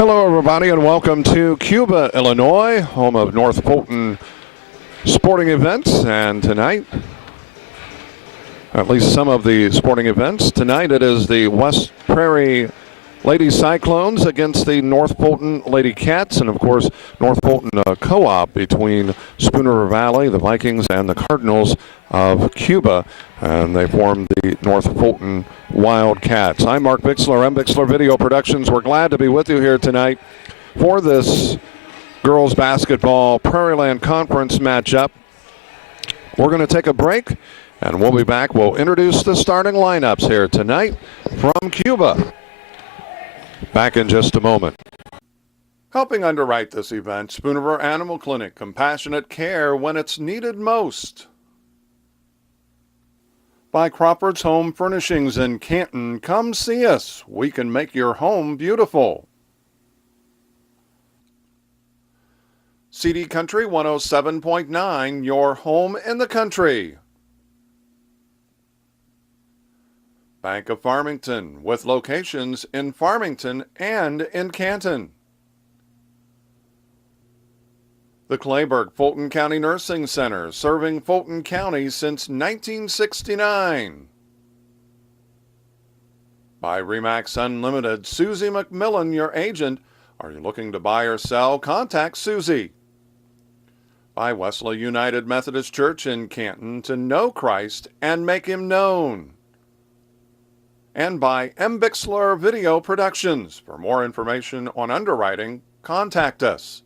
Hello, everybody, and welcome to Cuba, Illinois, home of North Fulton sporting events. And tonight, at least some of the sporting events, tonight it is the West Prairie Lady Cyclones against the North Fulton Lady Cats, and of course, North Fulton co-op between Spoon River Valley, the Vikings, and the Cardinals of Cuba, and they form the North Fulton Wildcats. I'm Mark Bixler, I'm Bixler Video Productions. We're glad to be with you here tonight for this girls basketball Prairieland Conference matchup. We're going to take a break, and we'll be back. We'll introduce the starting lineups here tonight from Cuba. Back in just a moment. Helping underwrite this event, Spoon River Animal Clinic, compassionate care when it's needed most. By Crawford's Home Furnishings in Canton, come see us. We can make your home beautiful. CD Country 107.9, your home in the country. Bank of Farmington, with locations in Farmington and in Canton. The Clayburgh Fulton County Nursing Center, serving Fulton County since 1969. By Remax Unlimited, Susie McMillan, your agent. Are you looking to buy or sell? Contact Susie. By Wesley United Methodist Church in Canton, to know Christ and make him known. And by M. Bixler Video Productions. For more information on underwriting, contact us.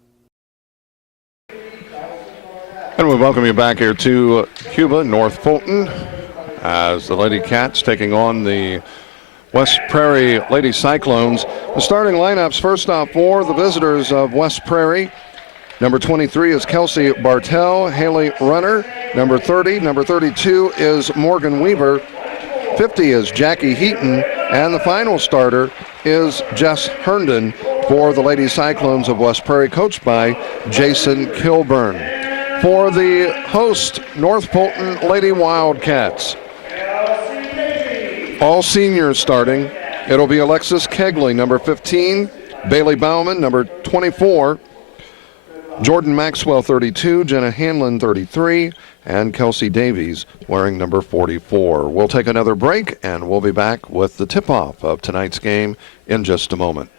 And we welcome you back here to Cuba, North Fulton, as the Lady Cats taking on the West Prairie Lady Cyclones. The starting lineups, first off, for the visitors of West Prairie. Number 23 is Kelsey Bartell, Haley Runner. Number 30, number 32 is Morgan Weaver. 50 is Jackie Heaton, and the final starter is Jess Herndon for the Lady Cyclones of West Prairie, coached by Jason Kilburn. For the host, North Fulton Lady Wildcats, all seniors starting. It'll be Alexis Kegley, number 15, Bailey Bauman, number 24, Jordan Maxwell, 32, Jenna Hanlon, 33, and Kelsey Davies wearing number 44. We'll take another break, and we'll be back with the tip-off of tonight's game in just a moment.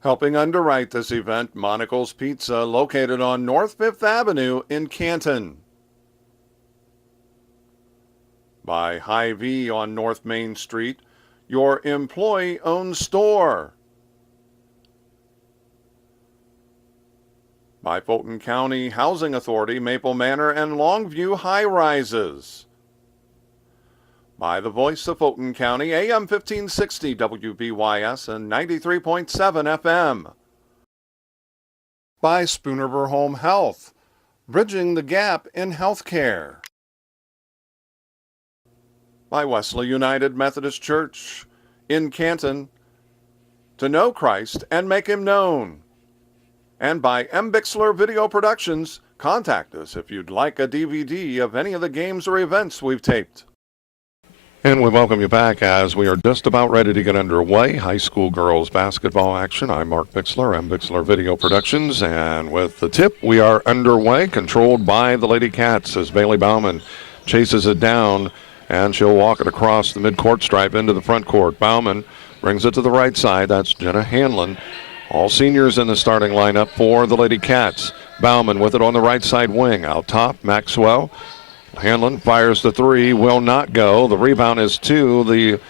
Helping underwrite this event, Monocle's Pizza, located on North 5th Avenue in Canton. By Hy-Vee on North Main Street, your employee-owned store. By Fulton County Housing Authority, Maple Manor and Longview High Rises. By the Voice of Fulton County, AM 1560 WBYS and 93.7 FM. By Spoon River Home Health, bridging the gap in healthcare. By Wesley United Methodist Church in Canton, to know Christ and make him known. And by M. Bixler Video Productions. Contact us if you'd like a DVD of any of the games or events we've taped. And we welcome you back as we are just about ready to get underway. High school girls basketball action. I'm Mark Bixler, M. Bixler Video Productions. And with the tip, we are underway, controlled by the Lady Cats as Bailey Bauman chases it down, and she'll walk it across the midcourt stripe into the front court. Bauman brings it to the right side. That's Jenna Hanlon. All seniors in the starting lineup for the Lady Cats. Bauman with it on the right side wing. Out top, Maxwell. Hanlon fires the three, will not go. The rebound is to the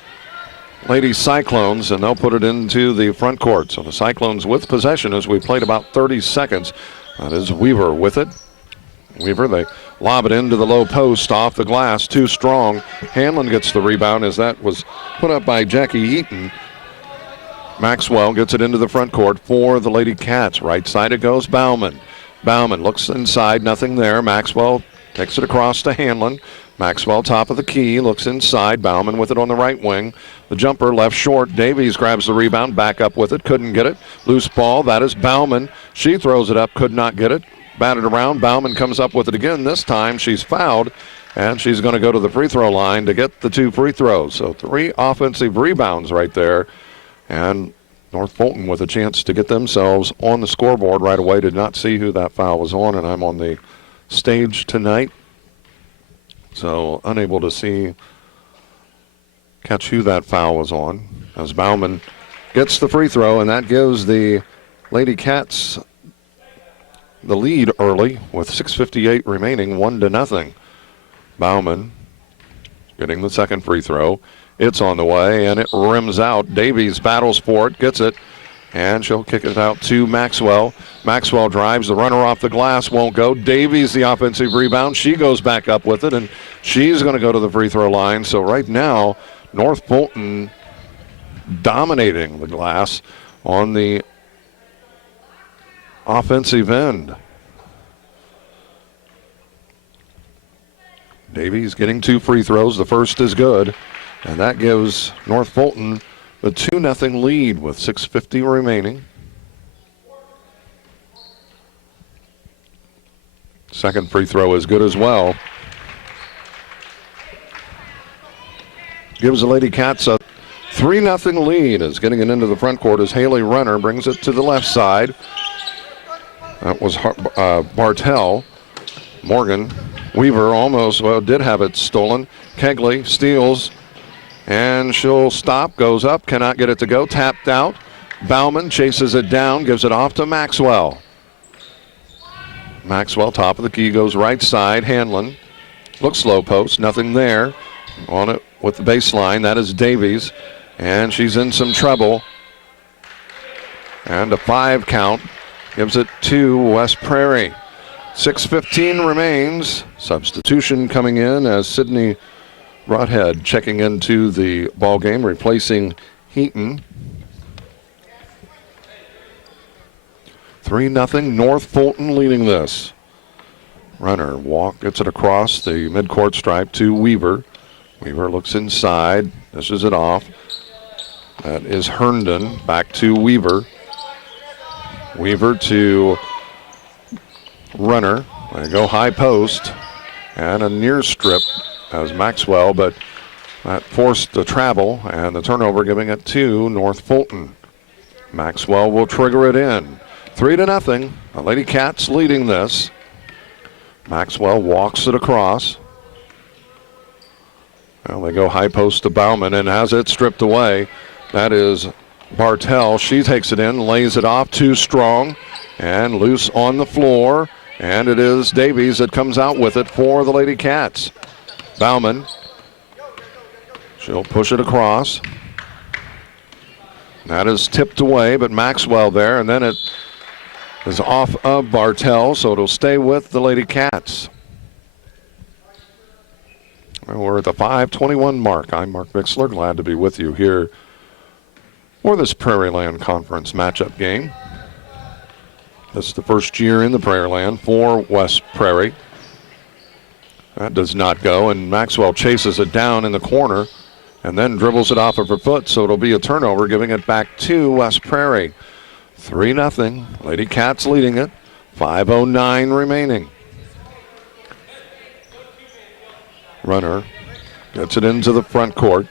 Lady Cyclones, and they'll put it into the front court. So the Cyclones with possession as we played about 30 seconds. That is Weaver with it. Weaver, they lob it into the low post off the glass, too strong. Hanlon gets the rebound as that was put up by Jackie Eaton. Maxwell gets it into the front court for the Lady Cats. Right side it goes, Bauman. Bauman looks inside, nothing there. Maxwell takes it across to Hanlon. Maxwell top of the key, looks inside. Bauman with it on the right wing. The jumper left short. Davies grabs the rebound, back up with it, couldn't get it. Loose ball, that is Bauman. She throws it up, could not get it. Batted around, Bauman comes up with it again. This time she's fouled, and she's going to go to the free throw line to get the 2 free throws. So 3 offensive rebounds right there. And North Fulton with a chance to get themselves on the scoreboard right away. Did not see who that foul was on, and I'm on the stage tonight, so unable to catch who that foul was on. As Bauman gets the free throw, and that gives the Lady Cats the lead early with 6:58 remaining, 1-0. Bauman getting the second free throw. It's on the way, and it rims out. Davies battles for it, gets it, and she'll kick it out to Maxwell. Maxwell drives, the runner off the glass, won't go. Davies the offensive rebound. She goes back up with it, and she's going to go to the free throw line. So right now, North Fulton dominating the glass on the offensive end. Davies getting 2 free throws. The first is good, and that gives North Fulton the 2-0 lead with 6:50 remaining. Second free throw is good as well. Gives the Lady Cats a 3-0 lead. As getting it into the front court as Haley Runner brings it to the left side. That was Bartell. Morgan Weaver almost, did have it stolen. Kegley steals, and she'll stop, goes up, cannot get it to go, tapped out. Bauman chases it down, gives it off to Maxwell. Maxwell, top of the key, goes right side. Hanlon looks low post, nothing there. On it with the baseline, that is Davies, and she's in some trouble. And a 5 count gives it to West Prairie. 6:15 remains. Substitution coming in as Sydney Broadhead checking into the ball game, replacing Heaton. 3-0, North Fulton leading this. Runner gets it across the midcourt stripe to Weaver. Weaver looks inside, dishes it off. That is Herndon, back to Weaver. Weaver to Runner. They go high post and a near strip as Maxwell, but that forced the travel and the turnover, giving it to North Fulton. Maxwell will trigger it in. 3-0. The Lady Cats leading this. Maxwell walks it across. Well, they go high post to Bauman and has it stripped away. That is Bartell. She takes it in, lays it off, too strong and loose on the floor. And it is Davies that comes out with it for the Lady Cats. Bauman. She'll push it across. That is tipped away, but Maxwell there, and then it is off of Bartell, so it'll stay with the Lady Cats. Well, we're at the 5:21 mark. I'm Mark Bixler, glad to be with you here for this Prairieland Conference matchup game. This is the first year in the Prairieland for West Prairie. That does not go, and Maxwell chases it down in the corner and then dribbles it off of her foot, so it'll be a turnover, giving it back to West Prairie. 3-0, Lady Cats leading it, 5:09 remaining. Runner gets it into the front court.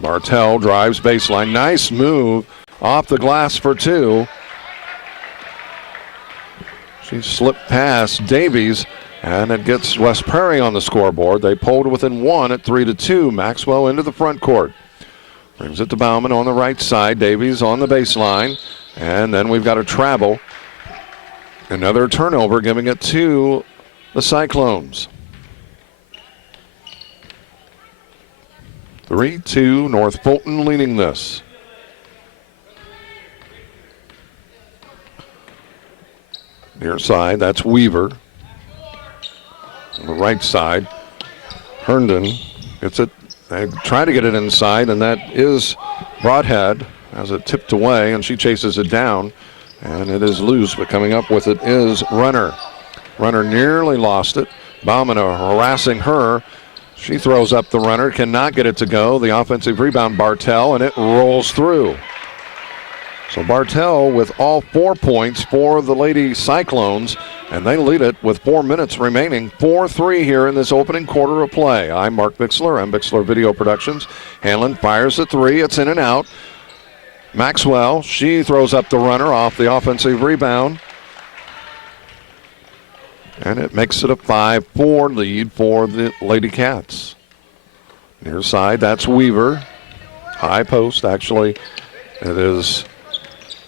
Bartell drives baseline, nice move, off the glass for 2. She slipped past Davies, and it gets West Prairie on the scoreboard. They pulled within 1 at 3-2. Maxwell into the front court. Brings it to Bauman on the right side. Davies on the baseline. And then we've got a travel. Another turnover, giving it to the Cyclones. 3-2, North Fulton leading this. Near side, that's Weaver. On the right side, Herndon gets it. They try to get it inside, and that is Broadhead. Has it tipped away, and she chases it down, and it is loose, but coming up with it is Runner. Runner nearly lost it. Bauman harassing her. She throws up the runner, cannot get it to go. The offensive rebound, Bartell, and it rolls through. So Bartell with all 4 points for the Lady Cyclones, and they lead it with 4 minutes remaining. 4-3 here in this opening quarter of play. I'm Mark Bixler. I'm Bixler Video Productions. Hanlon fires the 3. It's in and out. Maxwell, she throws up the runner off the offensive rebound. And it makes it a 5-4 lead for the Lady Cats. Near side, that's Weaver. High post, actually. It is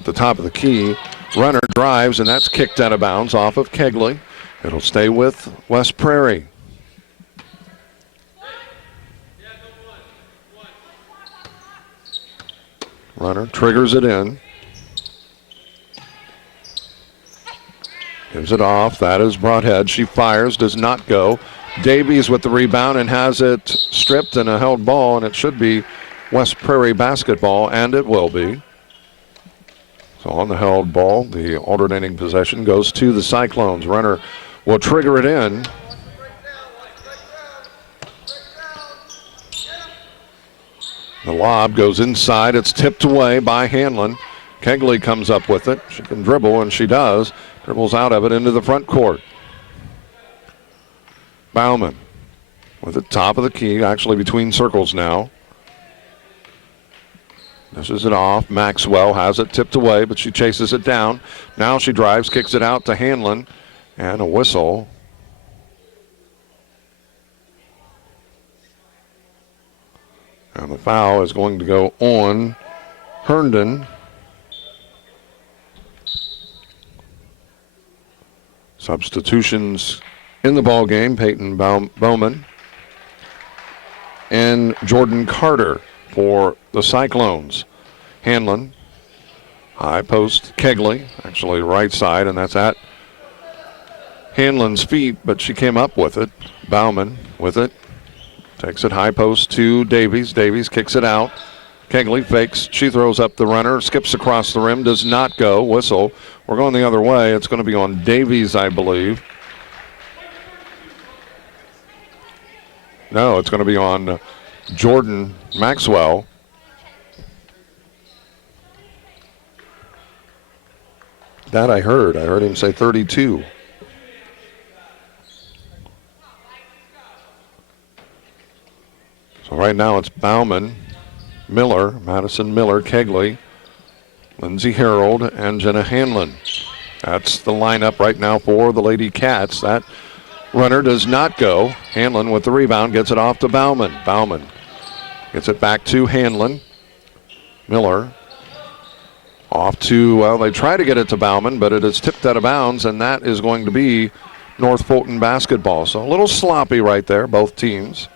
at the top of the key. Runner drives, and that's kicked out of bounds off of Kegley. It'll stay with West Prairie. Runner triggers it in. Gives it off. That is Broadhead. She fires, does not go. Davies with the rebound and has it stripped and a held ball, and it should be West Prairie basketball, and it will be. So on the held ball, the alternating possession goes to the Cyclones. Runner will trigger it in. The lob goes inside. It's tipped away by Hanlon. Kegley comes up with it. She can dribble, and she does. Dribbles out of it into the front court. Bauman with the top of the key, actually between circles now. Dishes it off. Maxwell has it tipped away, but she chases it down. Now she drives, kicks it out to Hanlon, and a whistle. And the foul is going to go on Herndon. Substitutions in the ball game: Peyton Bowman and Jordan Carter for the Cyclones. Hanlon, high post, Kegley, actually right side, and that's at Hanlon's feet, but she came up with it. Bauman with it. Takes it high post to Davies. Davies kicks it out. Kegley fakes. She throws up the runner. Skips across the rim. Does not go. Whistle. We're going the other way. It's going to be on Davies, I believe. No, it's going to be on Jordan Maxwell. That I heard. I heard him say 32. So right now it's Bauman, Miller, Madison Miller, Kegley, Lindsay Harold, and Jenna Hanlon. That's the lineup right now for the Lady Cats. That runner does not go. Hanlon with the rebound gets it off to Bauman. Bauman gets it back to Hanlon. Miller off to, well, they try to get it to Bauman, but it is tipped out of bounds, and that is going to be North Fulton basketball. So a little sloppy right there, both teams.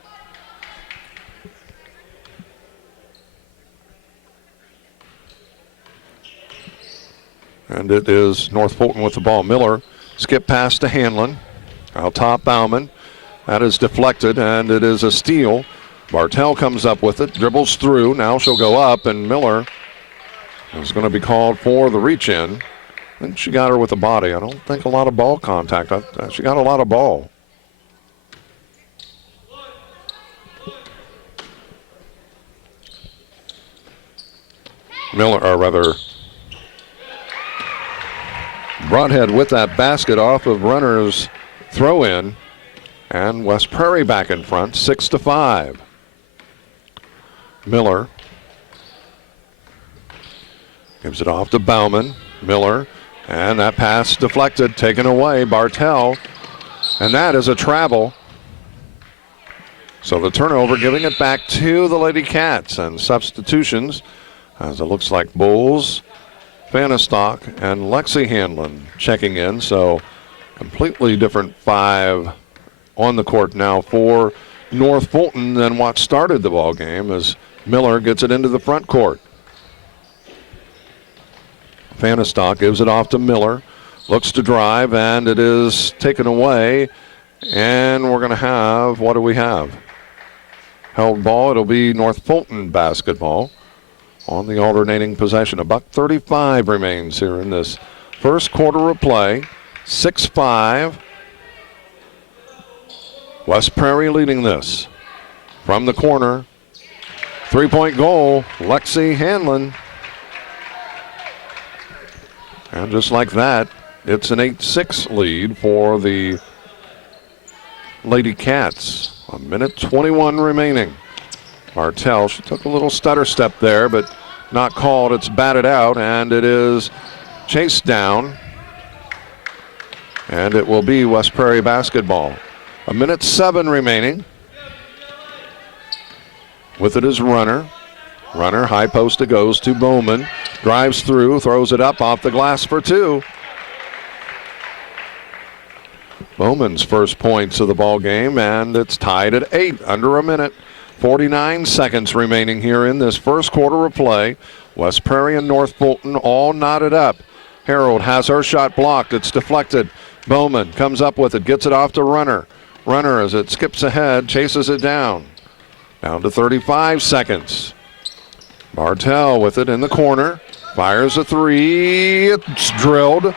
And it is North Fulton with the ball. Miller skip pass to Hanlon. Out top, Bauman. That is deflected, and it is a steal. Bartell comes up with it, dribbles through. Now she'll go up, and Miller is going to be called for the reach-in. I think she got her with the body. I don't think a lot of ball contact. She got a lot of ball. Miller, or rather, Broadhead with that basket off of runner's throw-in. And West Prairie back in front, 6-5. Miller gives it off to Bauman. Miller, and that pass deflected, taken away. Bartell, and that is a travel. So the turnover, giving it back to the Lady Cats, and substitutions, as it looks like Bowles, Fanistock, and Lexi Hanlon checking in. So completely different five on the court now for North Fulton than what started the ball game, as Miller gets it into the front court. Fanistock gives it off to Miller, looks to drive, and it is taken away. And we're going to have, what do we have? Held ball. It'll be North Fulton basketball on the alternating possession. $1:35 remains here in this first quarter of play. 6-5. West Prairie leading this. From the corner, three-point goal, Lexi Hanlon. And just like that, it's an 8-6 lead for the Lady Cats. 1:21 remaining. Martell, she took a little stutter step there, but not called. It's batted out, and it is chased down. And it will be West Prairie basketball. 1:07 remaining. With it is Runner. Runner, high post it goes to Bowman. Drives through, throws it up off the glass for two. Bowman's first points of the ball game, and it's tied at 8, under a minute. 49 seconds remaining here in this first quarter of play. West Prairie and North Fulton all knotted up. Harold has her shot blocked. It's deflected. Bowman comes up with it, gets it off to Runner. Runner, as it skips ahead, chases it down. Down to 35 seconds. Bartell with it in the corner. Fires a three. It's drilled.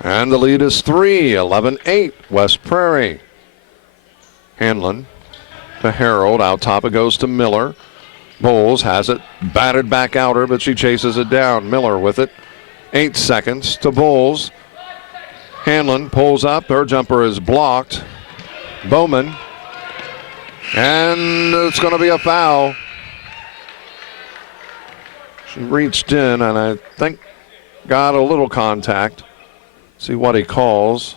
And the lead is 3, 11-8, West Prairie. Hanlon to Harold. Out top it goes to Miller. Bowles has it batted back outer, but she chases it down. Miller with it. 8 seconds to Bowles. Hanlon pulls up. Her jumper is blocked. Bowman. And it's going to be a foul. She reached in and I think got a little contact. See what he calls.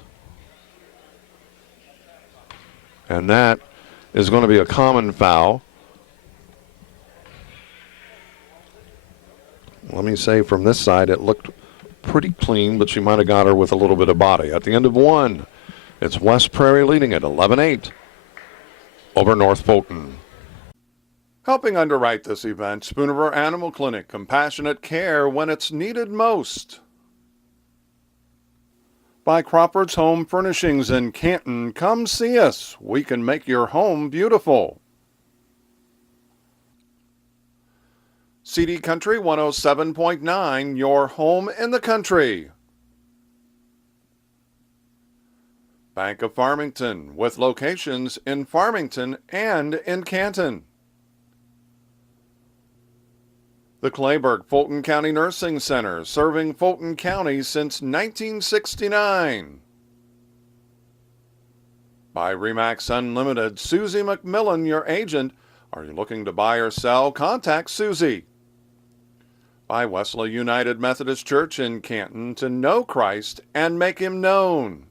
And that is going to be a common foul. Let me say from this side it looked pretty clean, but she might have got her with a little bit of body. At the end of one, it's West Prairie leading at 11-8 over North Fulton. Helping underwrite this event, Spoonerville Animal Clinic, compassionate care when it's needed most. By Crawford's Home Furnishings in Canton, come see us. We can make your home beautiful. CD Country 107.9, your home in the country. Bank of Farmington, with locations in Farmington and in Canton. The Clayburgh Fulton County Nursing Center, serving Fulton County since 1969. By Remax Unlimited, Susie McMillan, your agent. Are you looking to buy or sell? Contact Susie. By Wesley United Methodist Church in Canton, to know Christ and make him known.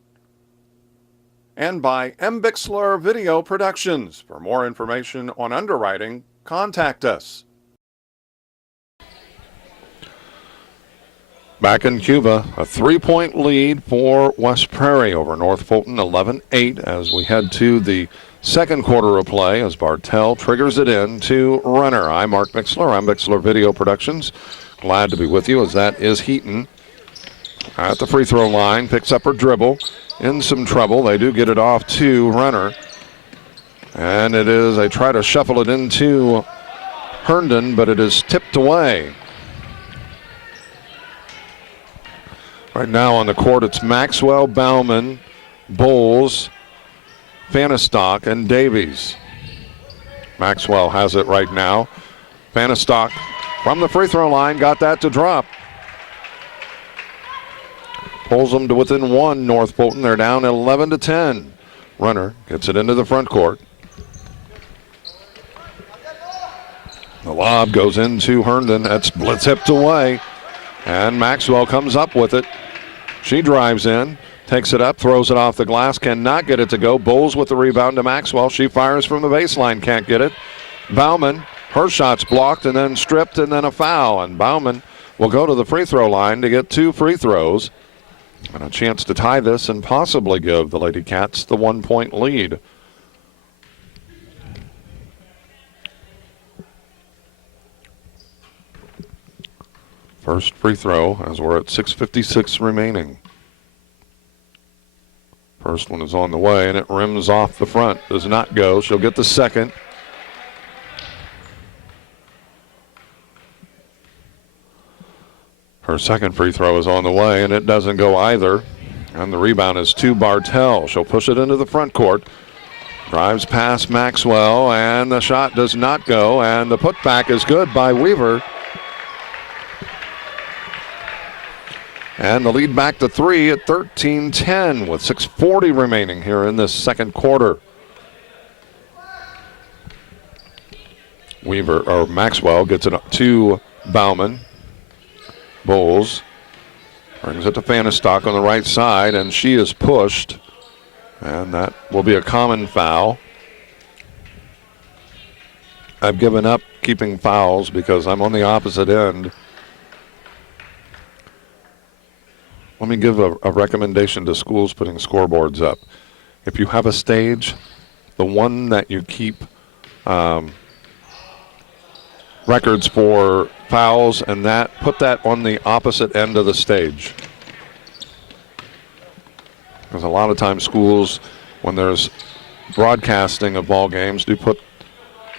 And by Bixler Video Productions. For more information on underwriting, contact us. Back in Cuba, a 3-point lead for West Prairie over North Fulton, 11-8 as we head to the second quarter of play as Bartell triggers it in to Runner. I'm Mark Bixler. I'm Bixler Video Productions. Glad to be with you as that is Heaton at the free throw line. Picks up her dribble. In some trouble. They do get it off to Runner. And it is, they try to shuffle it into Herndon, but it is tipped away. Right now on the court, it's Maxwell, Bauman, Bowles, Fanistock, and Davies. Maxwell has it right now. Fanistock from the free throw line got that to drop. Pulls them to within one, North Fulton. They're down 11-10. Runner gets it into the front court. The lob goes into Herndon. That's blitz hipped away. And Maxwell comes up with it. She drives in, takes it up, throws it off the glass, cannot get it to go. Bowles with the rebound to Maxwell. She fires from the baseline, can't get it. Bauman, her shot's blocked and then stripped and then a foul. And Bauman will go to the free throw line to get 2 free throws. And a chance to tie this and possibly give the Lady Cats the 1-point lead. First free throw as we're at 6:56 remaining. First one is on the way and it rims off the front. Does not go. She'll get the second. Her second free throw is on the way and it doesn't go either. And the rebound is to Bartell. She'll push it into the front court. Drives past Maxwell and the shot does not go. And the putback is good by Weaver. And the lead back to 3 at 13-10 with 6:40 remaining here in this second quarter. Maxwell gets it to Bauman. Bowles brings it to Fanistock on the right side, and she is pushed. And that will be a common foul. I've given up keeping fouls because I'm on the opposite end. Let me give a recommendation to schools putting scoreboards up. If you have a stage, the one that you keep records for fouls and that, put that on the opposite end of the stage. Because a lot of times schools, when there's broadcasting of ball games, do put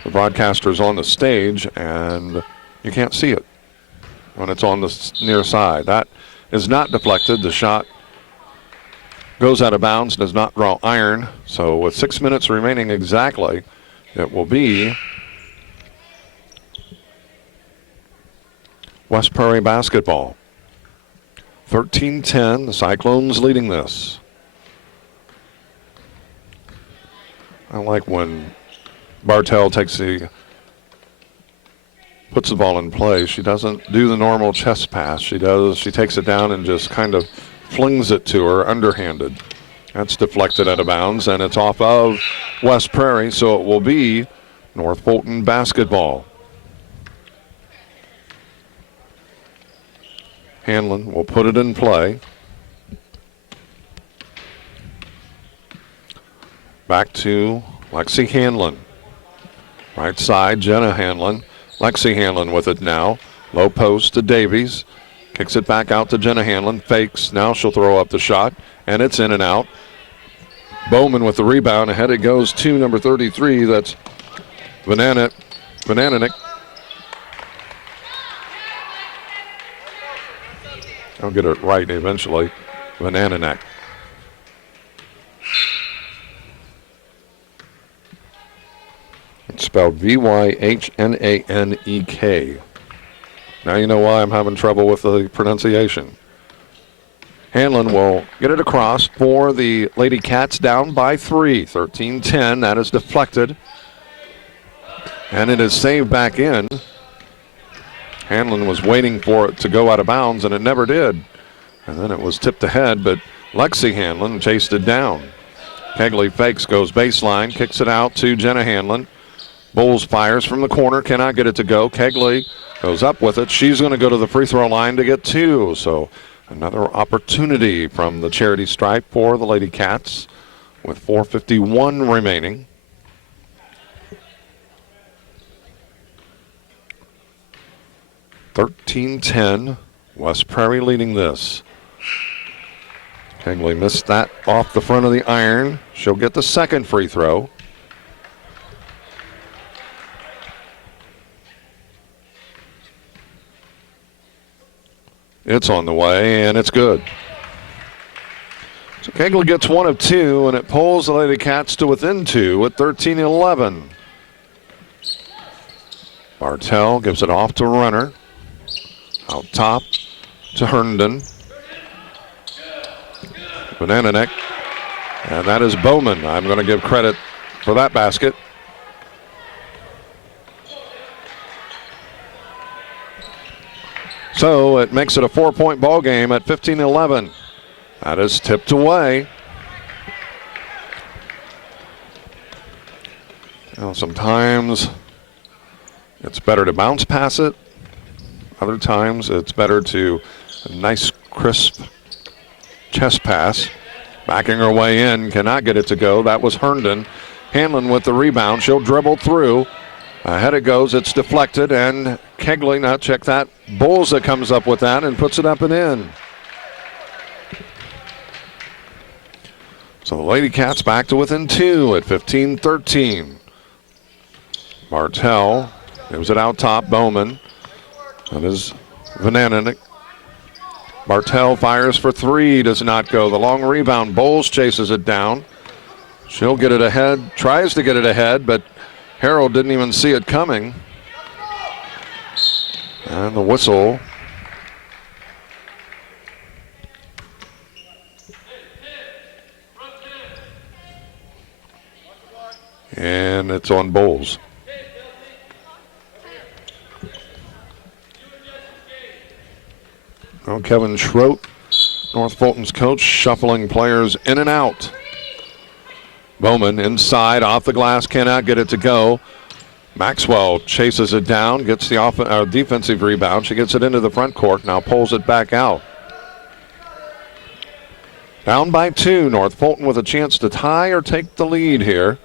the broadcasters on the stage, and you can't see it when it's on the near side. That is not deflected. The shot goes out of bounds, does not draw iron. So with 6 minutes remaining exactly, it will be West Prairie basketball. 13-10, the Cyclones leading this. I like when Bartell puts the ball in play. She doesn't do the normal chest pass. She takes it down and just kind of flings it to her underhanded. That's deflected out of bounds, and it's off of West Prairie, so it will be North Fulton basketball. Hanlon will put it in play. Back to Lexi Hanlon. Right side, Jenna Hanlon. Lexi Hanlon with it now. Low post to Davies. Kicks it back out to Jenna Hanlon. Fakes. Now she'll throw up the shot, and it's in and out. Bowman with the rebound. Ahead it goes to number 33. That's Vanananek. I'll get it right eventually. Vanananek. It's spelled V-Y-H-N-A-N-E-K. Now you know why I'm having trouble with the pronunciation. Hanlon will get it across for the Lady Cats, down by 3. 13-10. That is deflected. And it is saved back in. Hanlon was waiting for it to go out of bounds, and it never did. And then it was tipped ahead, but Lexi Hanlon chased it down. Kegley fakes, goes baseline, kicks it out to Jenna Hanlon. Bowles fires from the corner, cannot get it to go. Kegley goes up with it. She's going to go to the free throw line to get 2. So another opportunity from the charity stripe for the Lady Cats with 4:51 remaining. (13-10). West Prairie leading this. Kegley missed that off the front of the iron. She'll get the second free throw. It's on the way, and it's good. So Kegley gets 1 of 2, and it pulls the Lady Cats to within 2 at 13-11. Bartell gives it off to Runner. Out top to Herndon. Vanananek. And that is Bowman. I'm going to give credit for that basket. So it makes it a 4-point ball game at 15-11. That is tipped away. Now, sometimes it's better to bounce pass it. Other times it's better to a nice, crisp chest pass. Backing her way in, cannot get it to go. That was Herndon. Hanlon with the rebound. She'll dribble through. Ahead it goes. It's deflected, and Kegley, now check that. Bowles that comes up with that and puts it up and in. So the Lady Cats back to within 2 at 15-13. Bartell gives it out top. Bowman. That is Vanananek. Bartell fires for 3, does not go. The long rebound. Bowles chases it down. She'll get it ahead, tries to get it ahead, but Harrell didn't even see it coming. And the whistle. And it's on Bowles. Well, Kevin Schroet, North Fulton's coach, shuffling players in and out. Bowman inside, off the glass, cannot get it to go. Maxwell chases it down, gets the defensive rebound. She gets it into the front court, now pulls it back out. Down by 2, North Fulton with a chance to tie or take the lead here.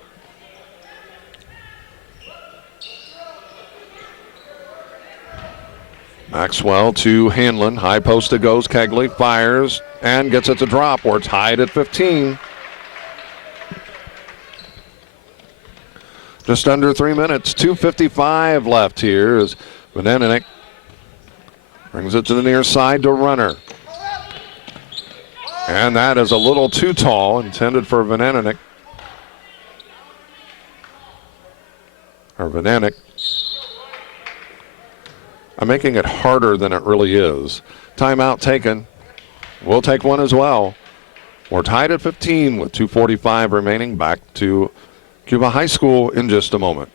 Maxwell to Hanlon. High post it goes. Kegley fires and gets it to drop. We're tied at 15. Just under 3 minutes. 2:55 left here as Venenick brings it to the near side to Runner. And that is a little too tall, intended for Venenick. Or Venenick. I'm making it harder than it really is. Timeout taken. We'll take one as well. We're tied at 15 with 2:45 remaining. Back to Cuba High School in just a moment.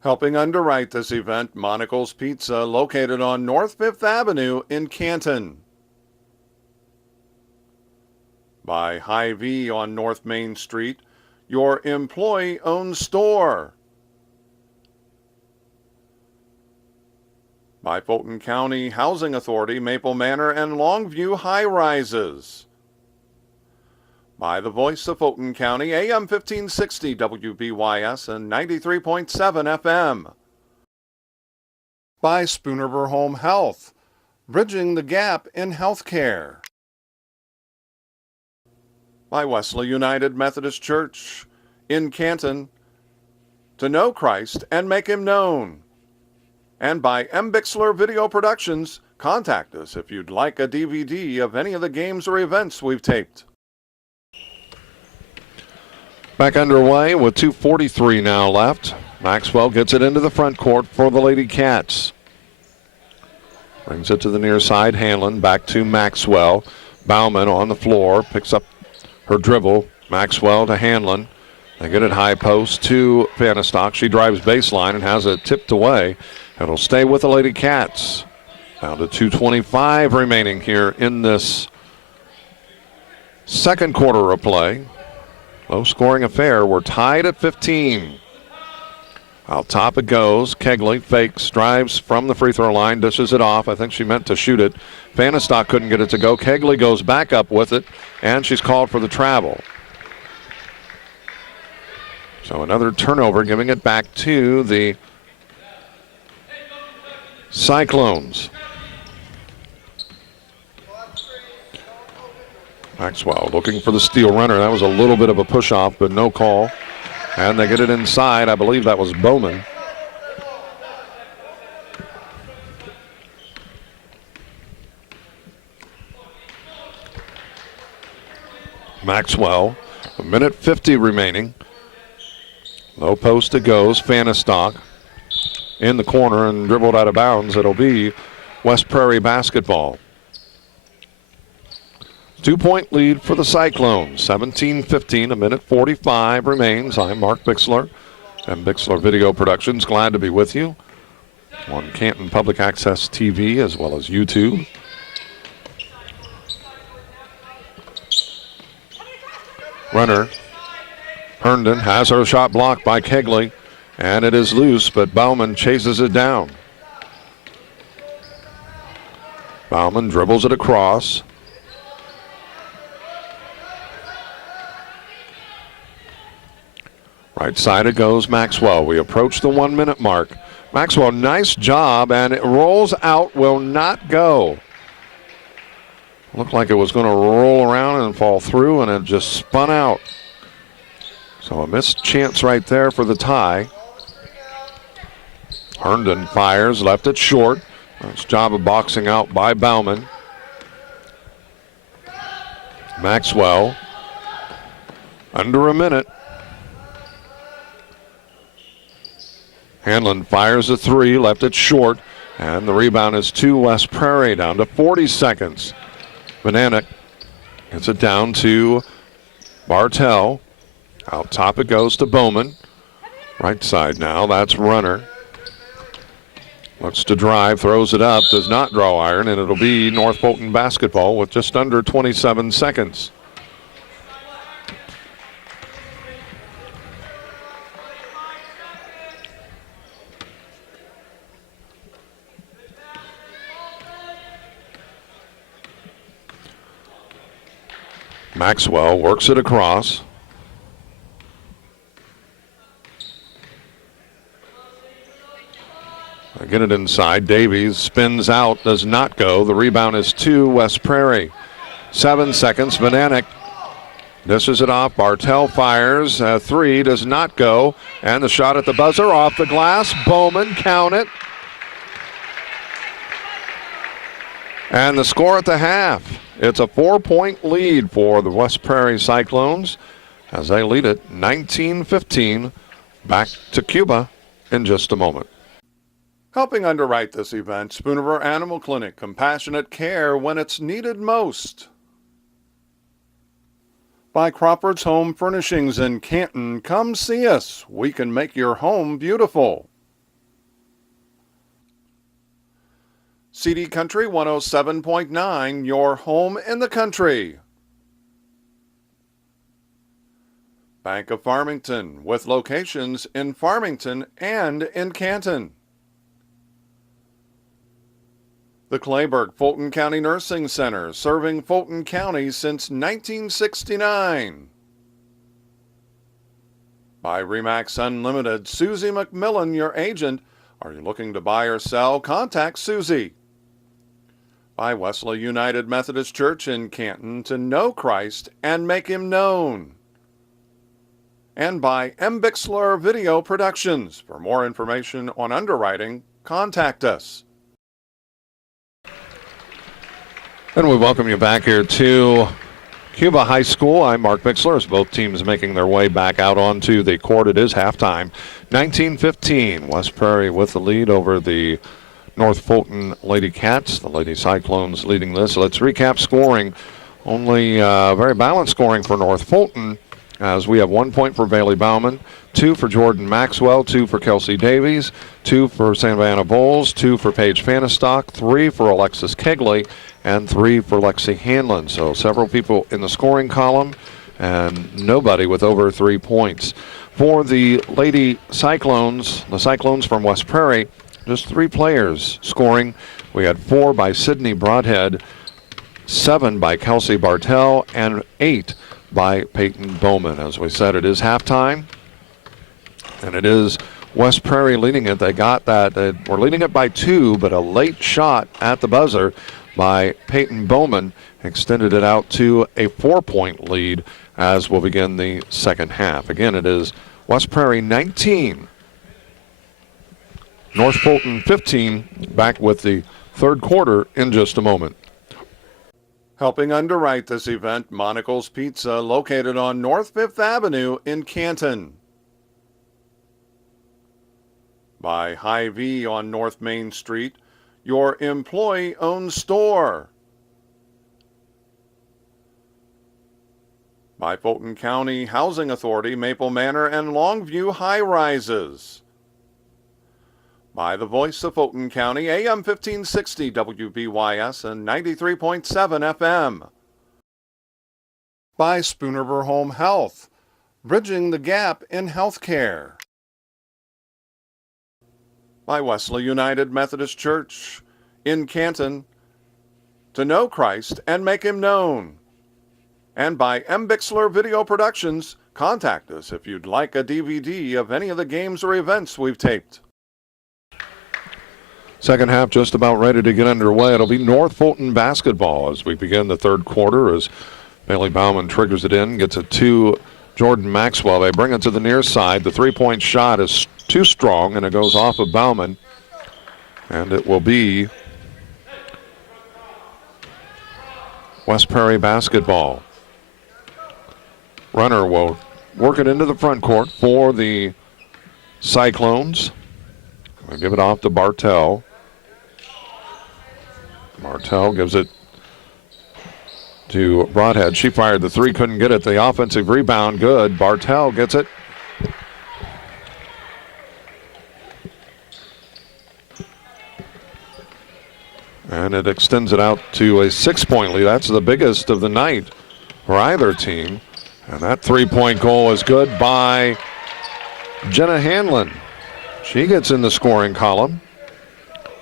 Helping underwrite this event, Monocle's Pizza, located on North 5th Avenue in Canton. By Hy-Vee on North Main Street, your employee-owned store. By Fulton County Housing Authority, Maple Manor and Longview High Rises. By the voice of Fulton County, AM 1560 WBYS and 93.7 FM. By Spoonerver Home Health, bridging the gap in healthcare. By Wesley United Methodist Church in Canton, to know Christ and make him known. And by Bixler Video Productions. Contact us if you'd like a DVD of any of the games or events we've taped. Back underway with 2:43 now left. Maxwell gets it into the front court for the Lady Cats. Brings it to the near side. Hanlon back to Maxwell. Bauman on the floor. Picks up her dribble. Maxwell to Hanlon. They get it high post to Vanastock. She drives baseline and has it tipped away. It'll stay with the Lady Cats. Down to 2:25 remaining here in this second quarter of play. Low-scoring affair. We're tied at 15. Out top it goes. Kegley fakes, drives from the free throw line, dishes it off. I think she meant to shoot it. Vanastock couldn't get it to go. Kegley goes back up with it, and she's called for the travel. So another turnover, giving it back to the Cyclones. Maxwell looking for the steal runner. That was a little bit of a push-off, but no call. And they get it inside. I believe that was Bowman. Maxwell, 1:50 remaining. Low post it goes. Vanastock in the corner and dribbled out of bounds. It'll be West Prairie basketball. 2-point lead for the Cyclones. 17-15, 1:45 remains. I'm Mark Bixler and Bixler Video Productions. Glad to be with you on Canton Public Access TV as well as YouTube. Runner Herndon has her shot blocked by Kegley, and it is loose, but Bauman chases it down. Bauman dribbles it across. Right side it goes Maxwell. We approach the 1 minute mark. Maxwell, nice job, and it rolls out, will not go. Looked like it was going to roll around and fall through, and it just spun out. So a missed chance right there for the tie. Herndon fires, left it short. Nice job of boxing out by Bauman. Maxwell, under a minute. Hanlon fires a three, left it short, and the rebound is to West Prairie, down to 40 seconds. Venenick gets it down to Bartell. Out top it goes to Bowman. Right side now, that's Runner. Looks to drive, throws it up, does not draw iron, and it'll be North Fulton basketball with just under 27 seconds. Maxwell works it across. Get it inside. Davies spins out, does not go. The rebound is to West Prairie. 7 seconds. Vananek dishes it off. Bartell fires. Three does not go. And the shot at the buzzer off the glass. Bowman, count it. And the score at the half. It's a 4-point lead for the West Prairie Cyclones as they lead it 19-15. Back to Cuba in just a moment. Helping underwrite this event, Spoonriver Animal Clinic, compassionate care when it's needed most. By Crawford's Home Furnishings in Canton, come see us. We can make your home beautiful. CD Country 107.9, your home in the country. Bank of Farmington, with locations in Farmington and in Canton. The Clayburgh Fulton County Nursing Center, serving Fulton County since 1969. By Remax Unlimited, Susie McMillan, your agent. Are you looking to buy or sell? Contact Susie. By Wesley United Methodist Church in Canton, to know Christ and make him known. And by Bixler Video Productions. For more information on underwriting, contact us. And we welcome you back here to Cuba High School. I'm Mark Bixler as both teams making their way back out onto the court. It is halftime. 19-15, West Prairie with the lead over the North Fulton Lady Cats. The Lady Cyclones leading this. Let's recap scoring. Only very balanced scoring for North Fulton, as we have 1 point for Bailey Bauman, 2 for Jordan Maxwell, 2 for Kelsey Davies, 2 for Savannah Bowles, 2 for Paige Fanistock, 3 for Alexis Kegley, and 3 for Lexi Hanlon. So several people in the scoring column and nobody with over 3 points. For the Lady Cyclones, the Cyclones from West Prairie, just 3 players scoring. We had 4 by Sydney Broadhead, 7 by Kelsey Bartell, and 8 by Peyton Bowman. As we said, it is halftime, and it is West Prairie leading it. They got that. They were leading it by 2, but a late shot at the buzzer by Peyton Bowman extended it out to a 4-point lead as we'll begin the second half. Again, it is West Prairie 19, North Fulton 15. Back with the third quarter in just a moment. Helping underwrite this event, Monocle's Pizza, located on North 5th Avenue in Canton. By Hy-Vee on North Main Street, your employee-owned store. By Fulton County Housing Authority, Maple Manor and Longview High Rises. By the Voice of Fulton County, AM 1560 WBYS and 93.7 FM. By Spoonriver Home Health, bridging the gap in healthcare. By Wesley United Methodist Church in Canton, to know Christ and make him known. And by Bixler Video Productions. Contact us if you'd like a DVD of any of the games or events we've taped. Second half just about ready to get underway. It'll be North Fulton basketball as we begin the third quarter, as Bailey Bauman triggers it in, gets it to Jordan Maxwell. They bring it to the near side. The three-point shot is too strong, and it goes off of Bauman. And it will be West Prairie basketball. Runner will work it into the front court for the Cyclones. We'll give it off to Bartell. Bartell gives it to Broadhead. She fired the three, couldn't get it. The offensive rebound, good. Bartell gets it. And it extends it out to a 6-point lead. That's the biggest of the night for either team. And that 3-point goal is good by Jenna Hanlon. She gets in the scoring column.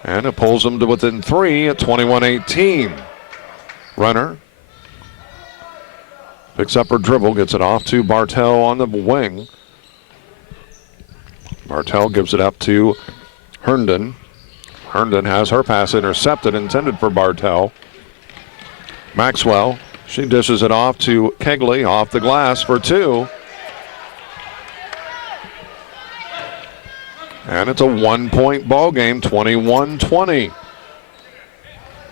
And it pulls them to within 3 at 21-18. Runner picks up her dribble, gets it off to Bartell on the wing. Bartell gives it up to Herndon. Herndon has her pass intercepted, intended for Bartell. Maxwell, she dishes it off to Kegley, off the glass for 2. And it's a 1-point ball game, 21-20.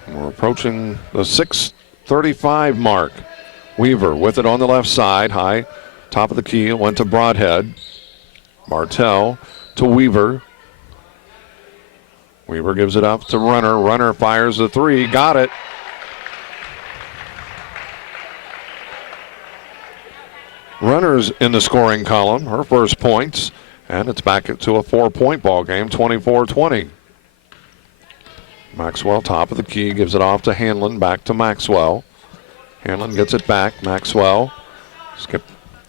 We're approaching the 6:35 mark. Weaver with it on the left side, high, top of the key, went to Broadhead. Bartell to Weaver. Weaver gives it up to Runner. Runner fires the 3. Got it. Runner's in the scoring column. Her first points. And it's back to a 4-point ball game, 24-20. Maxwell, top of the key, gives it off to Hanlon. Back to Maxwell. Hanlon gets it back. Maxwell. Skip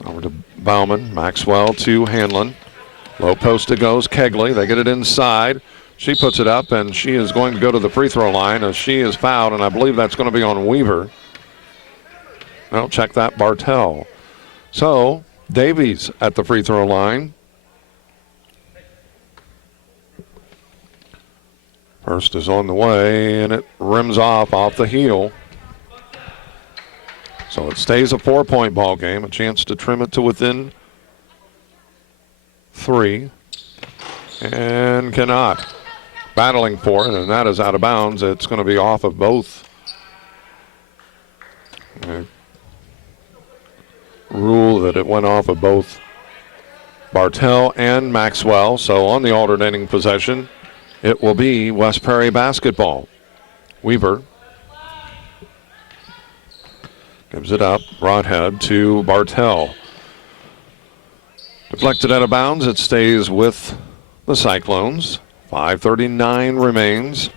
over to Bauman. Maxwell to Hanlon. Low post it goes. Kegley. They get it inside. She puts it up, and she is going to go to the free throw line as she is fouled, and I believe that's going to be on Weaver. Well, check that, Bartell. So, Davies at the free throw line. First is on the way, and it rims off the heel. So it stays a 4-point ball game, a chance to trim it to within 3, and cannot. Battling for it, and that is out of bounds. It's going to be off of both. Rule that it went off of both Bartell and Maxwell. So on the alternating possession, it will be West Prairie basketball. Weaver gives it up. Broadhead to Bartell. Deflected out of bounds. It stays with the Cyclones. 5:39 remains.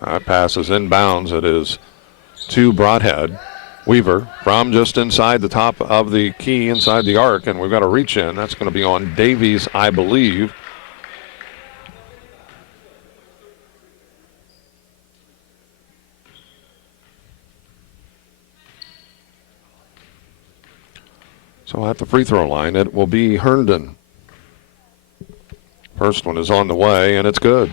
That pass is inbounds. It is to Broadhead. Weaver from just inside the top of the key, inside the arc, and we've got a reach in. That's going to be on Davies, I believe. So at the free throw line, it will be Herndon. First one is on the way, and it's good.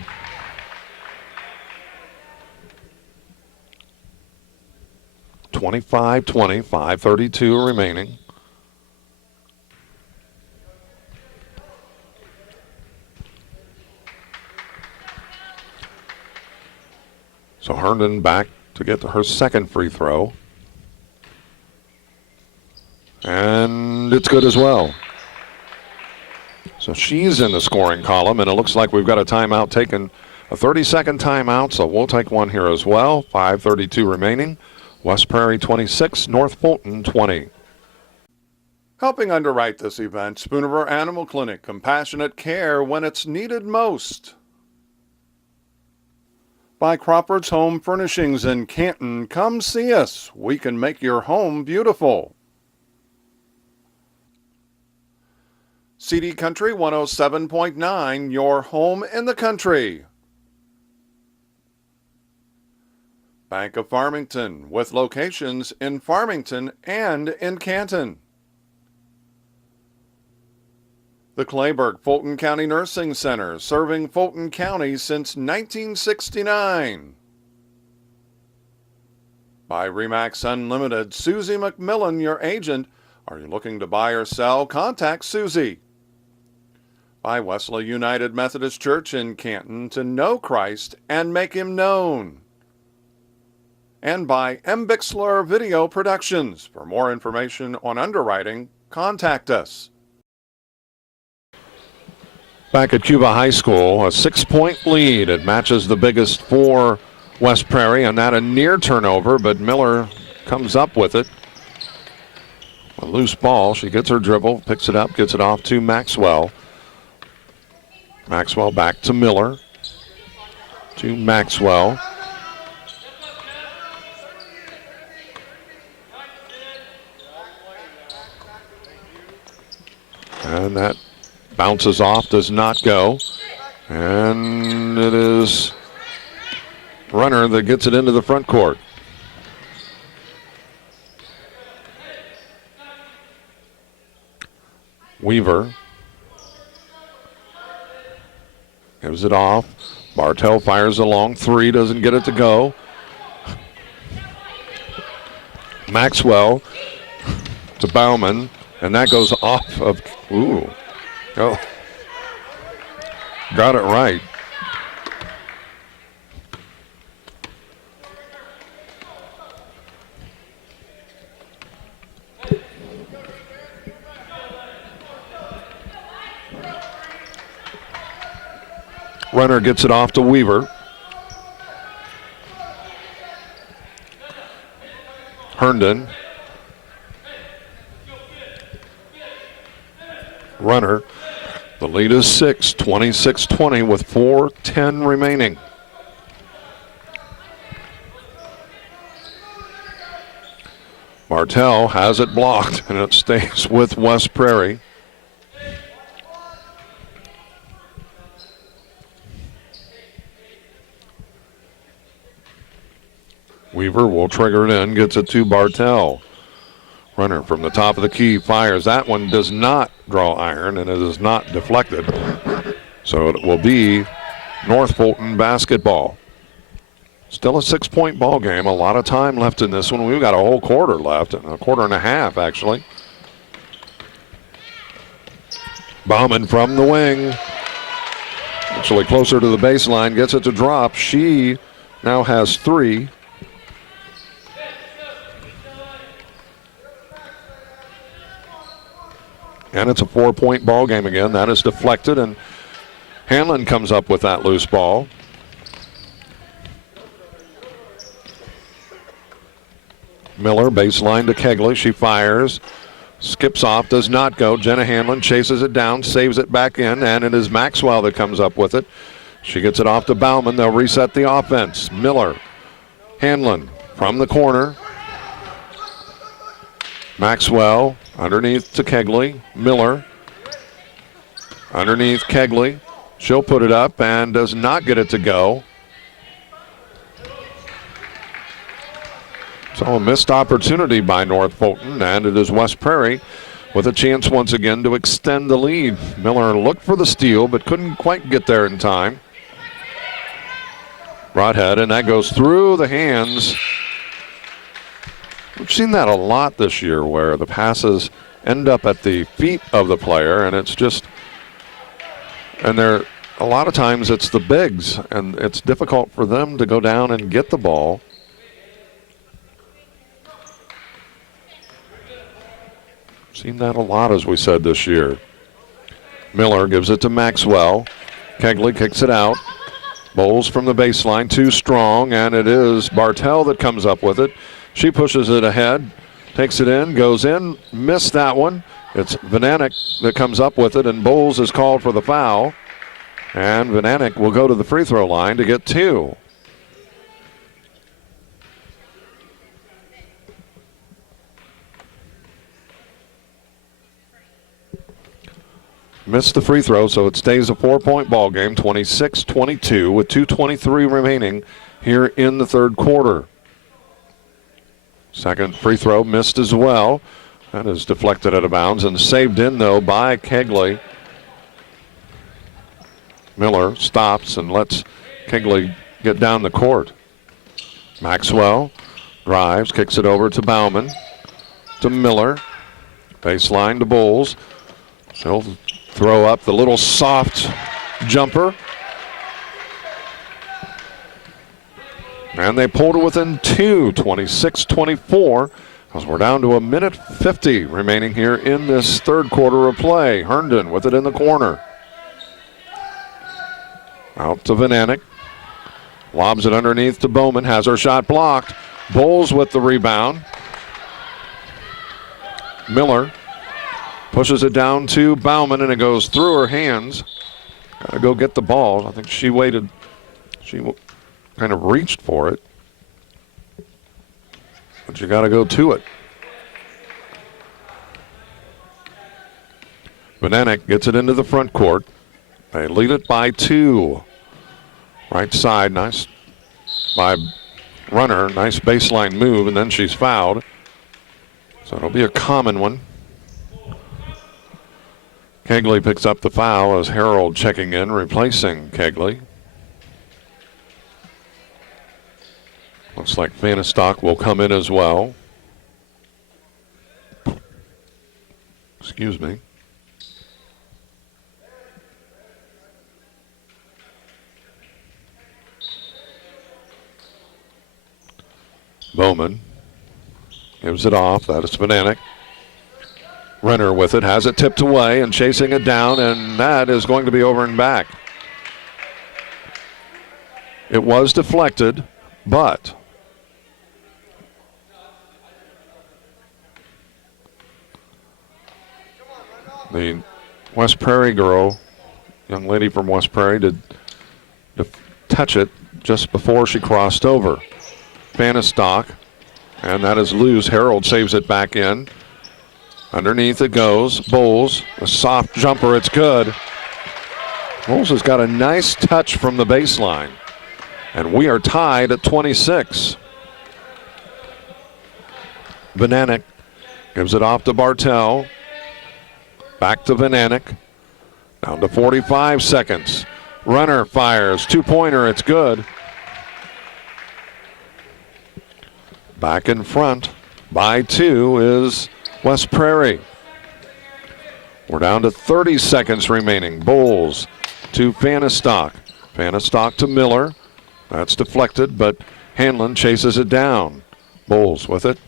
(25-20), 5:32 remaining. So Herndon back to get to her second free throw. And it's good as well. So she's in the scoring column, and it looks like we've got a timeout taken, a 30-second timeout, so we'll take one here as well. 5:32 remaining. West Prairie 26, North Fulton 20. Helping underwrite this event, Spooniver Animal Clinic, compassionate care when it's needed most. By Crawford's Home Furnishings in Canton, come see us. We can make your home beautiful. CD Country 107.9, your home in the country. Bank of Farmington, with locations in Farmington and in Canton. The Clayburgh Fulton County Nursing Center, serving Fulton County since 1969. By Remax Unlimited, Susie McMillan, your agent. Are you looking to buy or sell? Contact Susie. By Wesley United Methodist Church in Canton, to know Christ and make him known. And by Bixler Video Productions. For more information on underwriting, contact us. Back at Cuba High School, a 6-point lead. It matches the biggest for West Prairie, and that a near turnover, but Miller comes up with it. A loose ball. She gets her dribble, picks it up, gets it off to Maxwell. Maxwell back to Miller. To Maxwell. And that bounces off, does not go. And it is Runner that gets it into the front court. Weaver gives it off. Bartell fires a long three, doesn't get it to go. Maxwell to Bauman, and that goes off of, ooh, oh, got it right. Runner gets it off to Weaver. Herndon. Runner. The lead is 6, 26-20 with 4:10 remaining. Bartell has it blocked, and it stays with West Prairie. Weaver will trigger it in, gets it to Bartell. Runner from the top of the key fires. That one does not draw iron, and it is not deflected. So it will be North Fulton basketball. Still a 6-point ball game. A lot of time left in this one. We've got a whole quarter left, and a quarter and a half, actually. Bauman from the wing. Actually closer to the baseline, gets it to drop. She now has 3. And it's a 4-point ball game again. That is deflected, and Hanlon comes up with that loose ball. Miller baseline to Kegley. She fires, skips off, does not go. Jenna Hanlon chases it down, saves it back in, and it is Maxwell that comes up with it. She gets it off to Bauman. They'll reset the offense. Miller, Hanlon from the corner. Maxwell underneath to Kegley. Miller underneath Kegley. She'll put it up and does not get it to go. So a missed opportunity by North Fulton, and it is West Prairie with a chance once again to extend the lead. Miller looked for the steal but couldn't quite get there in time. Broadhead, and that goes through the hands. We've seen that a lot this year where the passes end up at the feet of the player, and it's just, and they're, a lot of times it's the bigs, and it's difficult for them to go down and get the ball. Seen that a lot, as we said, this year. Miller gives it to Maxwell. Kegley kicks it out. Bowles from the baseline, too strong, and it is Bartell that comes up with it. She pushes it ahead, takes it in, goes in, missed that one. It's Vananek that comes up with it, and Bowles is called for the foul. And Vananek will go to the free throw line to get 2. Missed the free throw, so it stays a 4-point ball game, 26-22 with 2:23 remaining here in the third quarter. Second free throw missed as well. That is deflected out of bounds and saved in, though, by Kegley. Miller stops and lets Kegley get down the court. Maxwell drives, kicks it over to Bauman, to Miller. Baseline to Bowles. She'll throw up the little soft jumper. And they pulled it within 2, 26-24, as we're down to 1:50 remaining here in this third quarter of play. Herndon with it in the corner. Out to Vananek. Lobs it underneath to Bowman. Has her shot blocked. Bowles with the rebound. Miller pushes it down to Bauman, and it goes through her hands. Got to go get the ball. I think she waited. She kind of reached for it. But you got to go to it. Benanek gets it into the front court. They lead it by 2. Right side, nice by Runner. Nice baseline move, and then she's fouled. So it'll be a common one. Kegley picks up the foul as Harold checking in, replacing Kegley. Looks like Vannestock will come in as well. Excuse me. Bowman gives it off. That is Benanek. Renner with it, has it tipped away and chasing it down, and that is going to be over and back. It was deflected, but the West Prairie girl, young lady from West Prairie, did touch it just before she crossed over. Vannestock, and that is loose. Harold saves it back in. Underneath it goes. Bowles, a soft jumper, it's good. Bowles has got a nice touch from the baseline. And we are tied at 26. Benanek gives it off to Bartel. Back to Benanek. Down to 45 seconds. Runner fires. 2-pointer, it's good. Back in front by 2 is West Prairie. We're down to 30 seconds remaining. Bowles to Vannestock. Vannestock to Miller. That's deflected, but Hanlon chases it down. Bowles with it.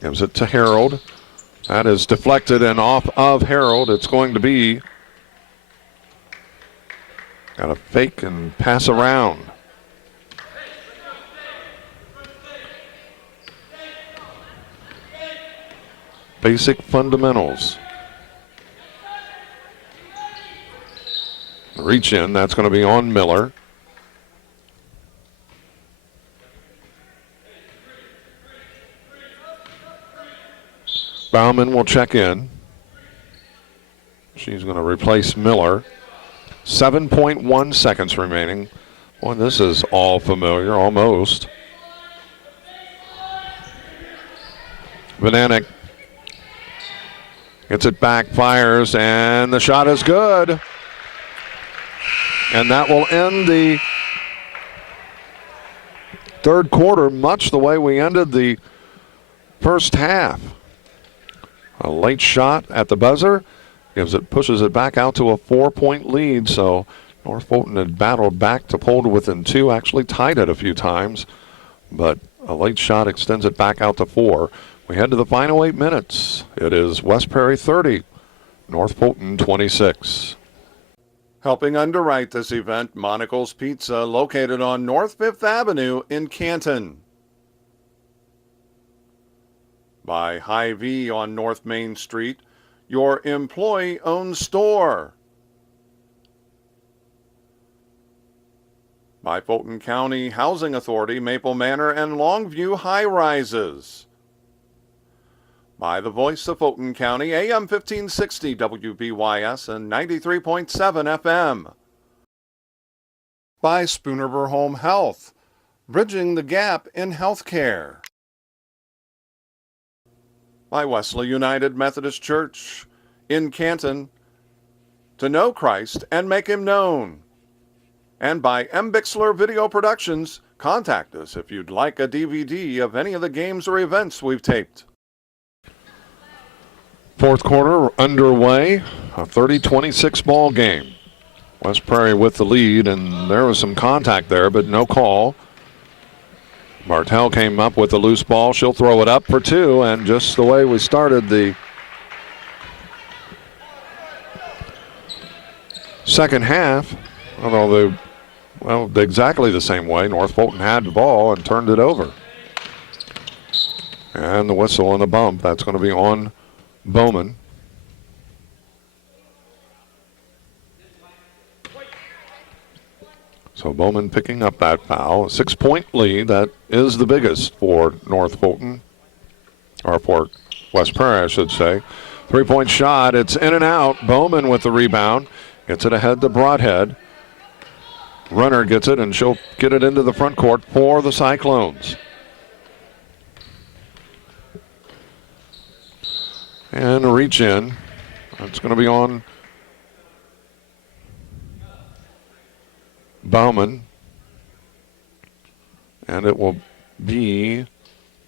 Gives it to Harold. That is deflected and off of Harold. It's going to be got to fake and pass around. Basic fundamentals. Reach in, that's going to be on Miller. Bauman will check in. She's going to replace Miller. 7.1 seconds remaining. Boy, this is all familiar, almost. Benanek gets it back, fires, and the shot is good. And that will end the third quarter, much the way we ended the first half. A late shot at the buzzer pushes it back out to a 4-point lead. So North Fulton had battled back to pull to within 2, actually tied it a few times, but a late shot extends it back out to 4. We head to the final 8 minutes. It is West Prairie 30, North Fulton 26. Helping underwrite this event, Monocle's Pizza, located on North 5th Avenue in Canton. By Hy-Vee on North Main Street, your employee-owned store. By Fulton County Housing Authority, Maple Manor and Longview High Rises. By the Voice of Fulton County, AM 1560 WBYS and 93.7 FM. By Spoonerver Home Health, bridging the gap in healthcare. By Wesley United Methodist Church in Canton, to know Christ and make him known. And by Bixler Video Productions, contact us if you'd like a DVD of any of the games or events we've taped. Fourth quarter underway, a 30-26 ball game. West Prairie with the lead, and there was some contact there, but no call. Bartel came up with a loose ball. She'll throw it up for 2, and just the way we started the second half, although exactly the same way, North Fulton had the ball and turned it over. And the whistle and the bump, that's going to be on Bowman. So Bowman picking up that foul. A 6-point lead. That is the biggest for North Fulton, or for West Prairie, I should say. 3-point shot. It's in and out. Bowman with the rebound. Gets it ahead to Broadhead. Runner gets it, and she'll get it into the front court for the Cyclones. And a reach in. That's going to be on Bauman. And it will be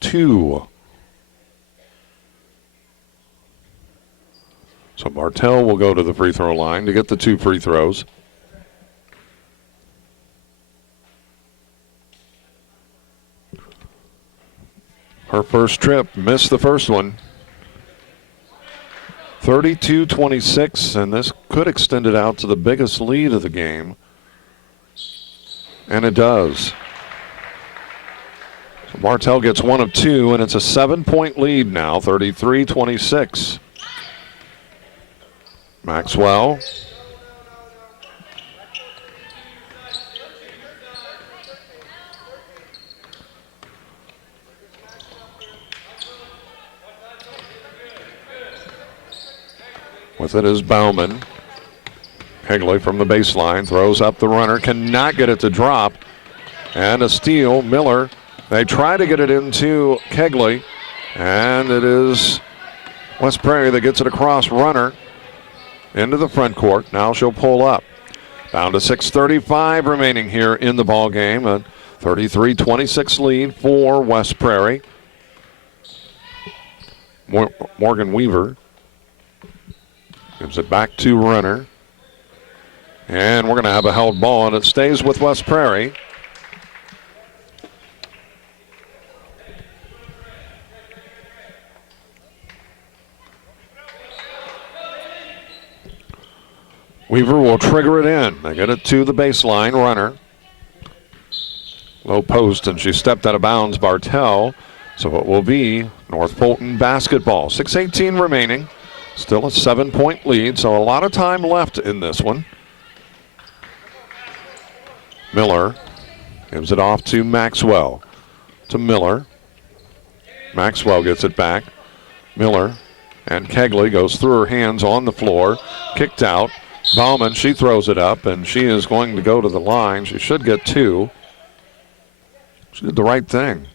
2. So Bartell will go to the free throw line to get the 2 free throws. Her first trip, missed the first one. 32-26, and this could extend it out to the biggest lead of the game. And it does. So Bartell gets 1 of 2, and it's a 7-point lead now, 33-26. Maxwell. With it is Bauman. Kegley from the baseline throws up the runner, cannot get it to drop. And a steal, Miller. They try to get it into Kegley, and it is West Prairie that gets it across. Runner into the front court. Now she'll pull up. Down to 6:35 remaining here in the ball game. A 33-26 lead for West Prairie. Morgan Weaver gives it back to Runner. And we're going to have a held ball, and it stays with West Prairie. Weaver will trigger it in. They get it to the baseline. Runner. Low post, and she stepped out of bounds, Bartell. So it will be North Fulton basketball. 6:18 remaining. Still a 7-point lead, so a lot of time left in this one. Miller gives it off to Maxwell. To Miller. Maxwell gets it back. Miller and Kegley goes through her hands on the floor. Kicked out. Bauman, she throws it up, and she is going to go to the line. She should get 2. She did the right thing.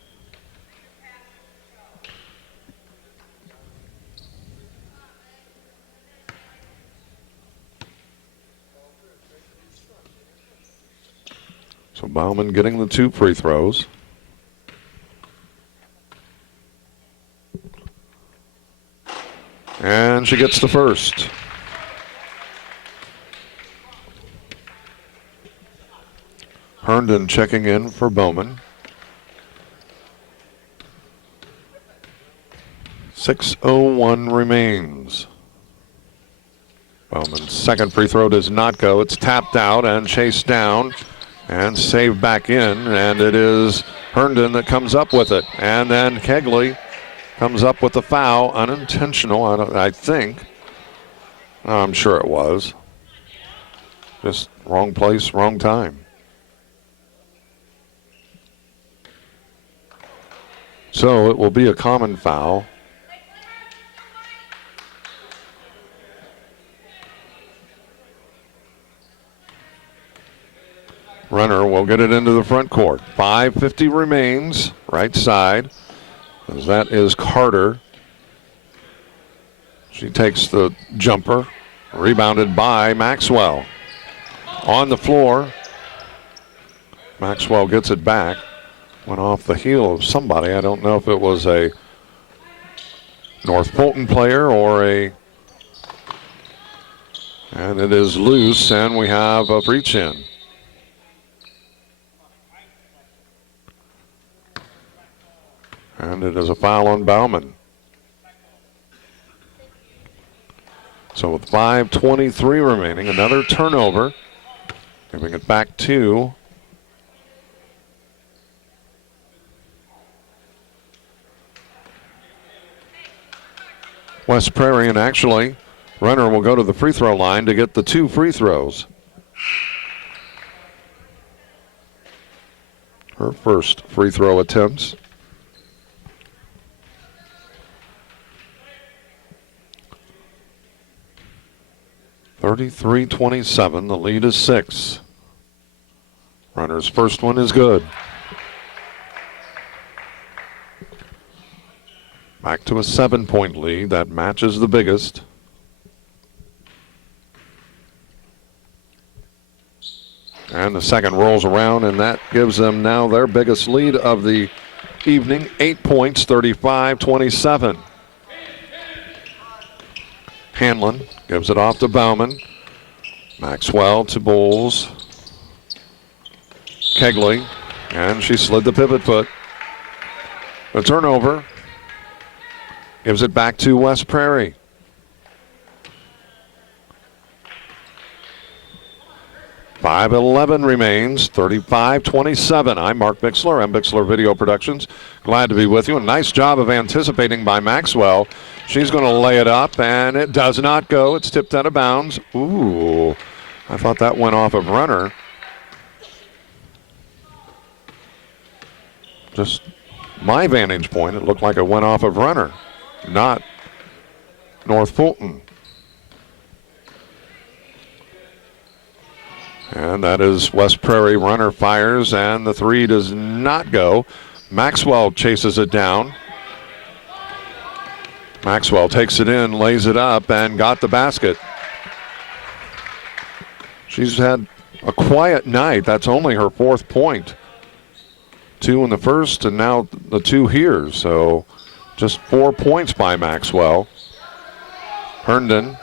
So Bauman getting the 2 free throws. And she gets the first. Herndon checking in for Bowman. 6:01 remains. Bowman's second free throw does not go. It's tapped out and chased down and saved back in. And it is Herndon that comes up with it. And then Kegley comes up with the foul. Unintentional, I think. I'm sure it was. Just wrong place, wrong time. So it will be a common foul. Runner will get it into the front court. 5:50 remains, right side. As that is Carter. She takes the jumper, rebounded by Maxwell. On the floor, Maxwell gets it back. Went off the heel of somebody. I don't know if it was a North Fulton player or a... And it is loose, and we have a reach in. And it is a foul on Bauman. So with 5:23 remaining, another turnover. Giving it back to West Prairie, and actually, runner will go to the free throw line to get the 2 free throws. Her first free throw attempts. (33-27). The lead is 6. Runner's first one is good. Back to a 7-point lead. That matches the biggest. And the second rolls around, and that gives them now their biggest lead of the evening. 8 points, 35-27. Hanlon gives it off to Bauman. Maxwell to Bowles. Kegley, and she slid the pivot foot. The turnover gives it back to West Prairie. .5:11 remains, 35-27. I'm Mark Bixler, I'm Bixler Video Productions. Glad to be with you. A nice job of anticipating by Maxwell. She's going to lay it up, and it does not go. It's tipped out of bounds. Ooh, I thought that went off of runner. Just my vantage point, it looked like it went off of runner, not North Fulton. And that is West Prairie. Runner fires, and the 3 does not go. Maxwell chases it down. Maxwell takes it in, lays it up, and got the basket. She's had a quiet night. That's only her 4th point. 2 in the first, and now the 2 here. So just 4 points by Maxwell. Herndon,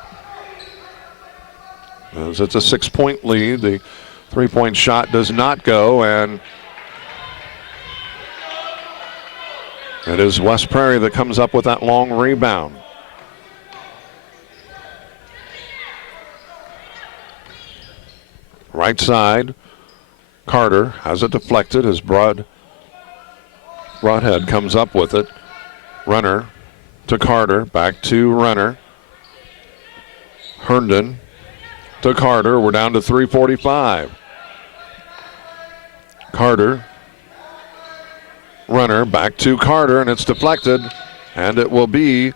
as it's a 6-point lead. The 3-point shot does not go, and it is West Prairie that comes up with that long rebound. Right side, Carter has it deflected. His Broadhead comes up with it. Runner to Carter, back to Runner. Herndon to Carter. We're down to 3:45. Carter, Runner, back to Carter, and it's deflected, and it will be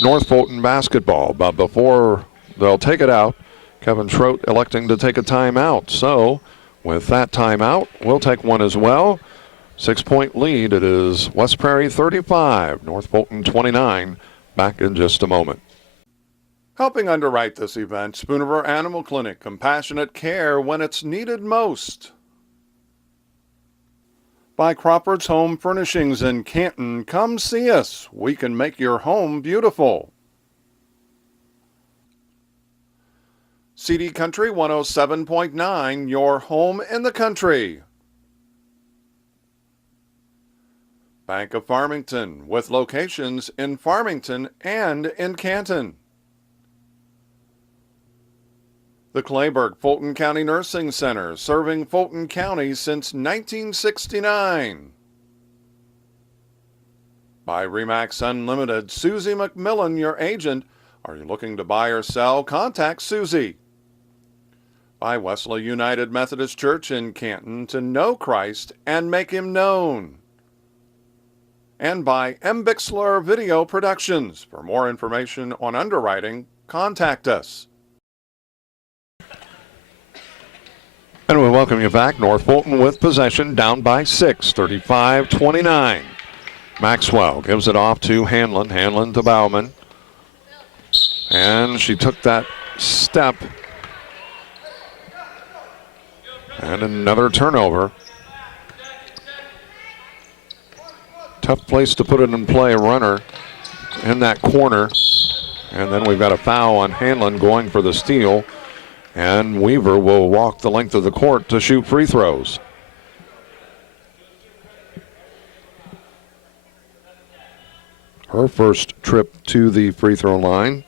North Fulton basketball. But before they'll take it out, Kevin Schroet electing to take a timeout. So with that timeout, we'll take one as well. 6-point lead. It is West Prairie 35, North Fulton 29. Back in just a moment. Helping underwrite this event, Spoonriver Animal Clinic, compassionate care when it's needed most. By Crawford's Home Furnishings in Canton, come see us. We can make your home beautiful. CD Country 107.9, your home in the country. Bank of Farmington, with locations in Farmington and in Canton. The Clayburgh Fulton County Nursing Center, serving Fulton County since 1969. By Remax Unlimited, Susie McMillan, your agent. Are you looking to buy or sell? Contact Susie. By Wesley United Methodist Church in Canton, to know Christ and make him known. And by M. Bixler Video Productions. For more information on underwriting, contact us. And we welcome you back. North Fulton with possession, down by 6, 35-29. Maxwell gives it off to Hanlon. Hanlon to Bauman. And she took that step. And another turnover. Tough place to put it in play. Runner in that corner. And then we've got a foul on Hanlon going for the steal. And Weaver will walk the length of the court to shoot free throws. Her first trip to the free throw line.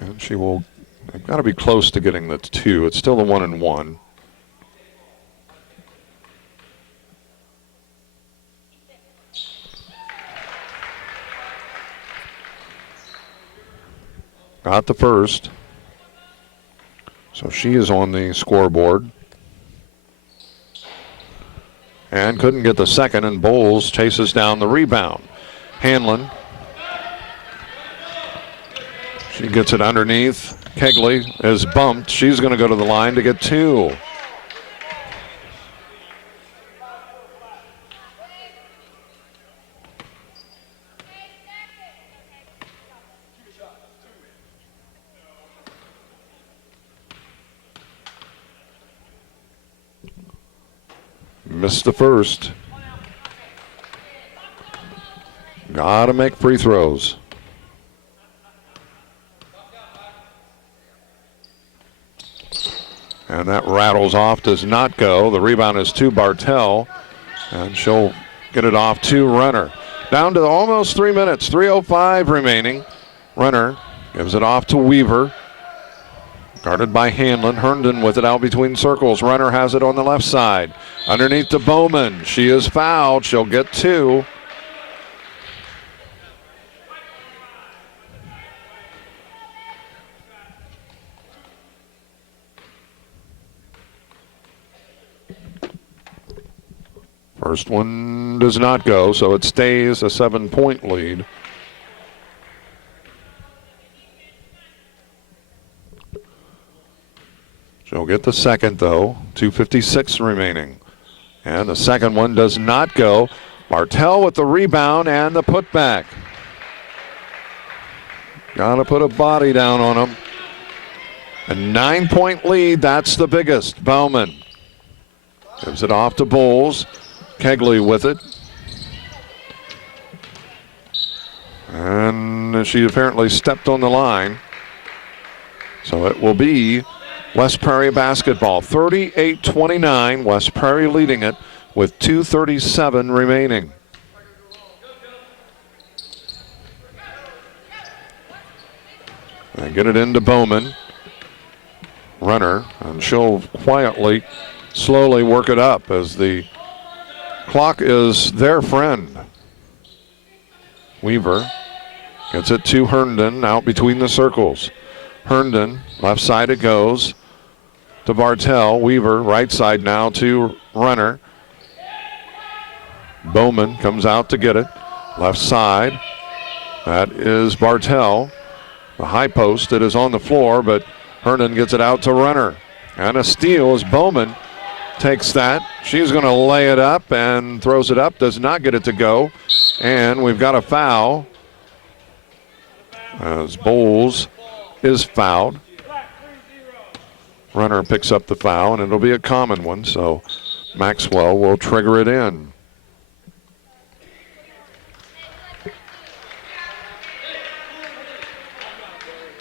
And she will, they've got to be close to getting the 2. It's still the 1-1. got the first. So she is on the scoreboard. And couldn't get the second, and Bowles chases down the rebound. Hanlon. She gets it underneath. Kegley is bumped. She's going to go to the line to get two. Missed the first. Got to make free throws. And that rattles off, does not go. The rebound is to Bartell, and she'll get it off to Runner. Down to almost 3 minutes, 3:05 remaining. Runner gives it off to Weaver. Guarded by Hanlon. Herndon with it out between circles. Runner has it on the left side. Underneath to Bowman. She is fouled. She'll get two. First one does not go, so it stays a 7-point lead. She'll get the second, though. 2:56 remaining. And the second one does not go. Bartell with the rebound and the putback. Got to put a body down on him. A 9-point lead, that's the biggest. Bowman gives it off to Bowles. Kegley with it. And she apparently stepped on the line. So it will be West Prairie basketball. 38-29. West Prairie leading it with 2:37 remaining. They get it into Bowman. Runner, and she'll quietly, slowly work it up as the clock is their friend. Weaver gets it to Herndon, out between the circles. Herndon, left side it goes to Bartell. Weaver, right side now to Runner. Bowman comes out to get it. Left side, that is Bartell. The high post, it is on the floor, but Herndon gets it out to Runner. And a steal as Bowman takes that. She's going to lay it up and throws it up. Does not get it to go. And we've got a foul as Bowles is fouled. Runner picks up the foul, and it'll be a common one, so Maxwell will trigger it in.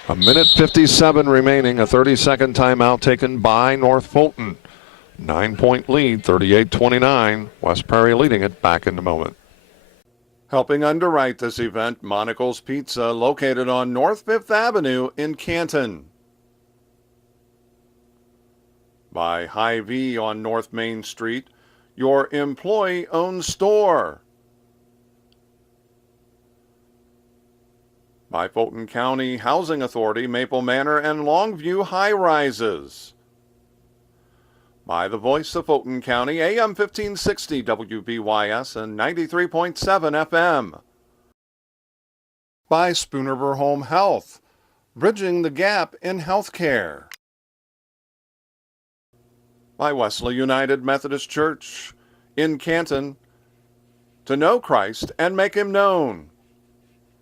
A minute 57 remaining, a 30-second timeout taken by North Fulton. 9-point lead, 38-29. West Prairie leading it. Back in a moment. Helping underwrite this event, Monocle's Pizza, located on North 5th Avenue in Canton. By Hy-Vee on North Main Street, your employee-owned store. By Fulton County Housing Authority, Maple Manor and Longview High Rises. By the Voice of Fulton County, AM 1560 WBYS and 93.7 FM. By Spoonerver Home Health, bridging the gap in healthcare. By Wesley United Methodist Church in Canton, to know Christ and make him known.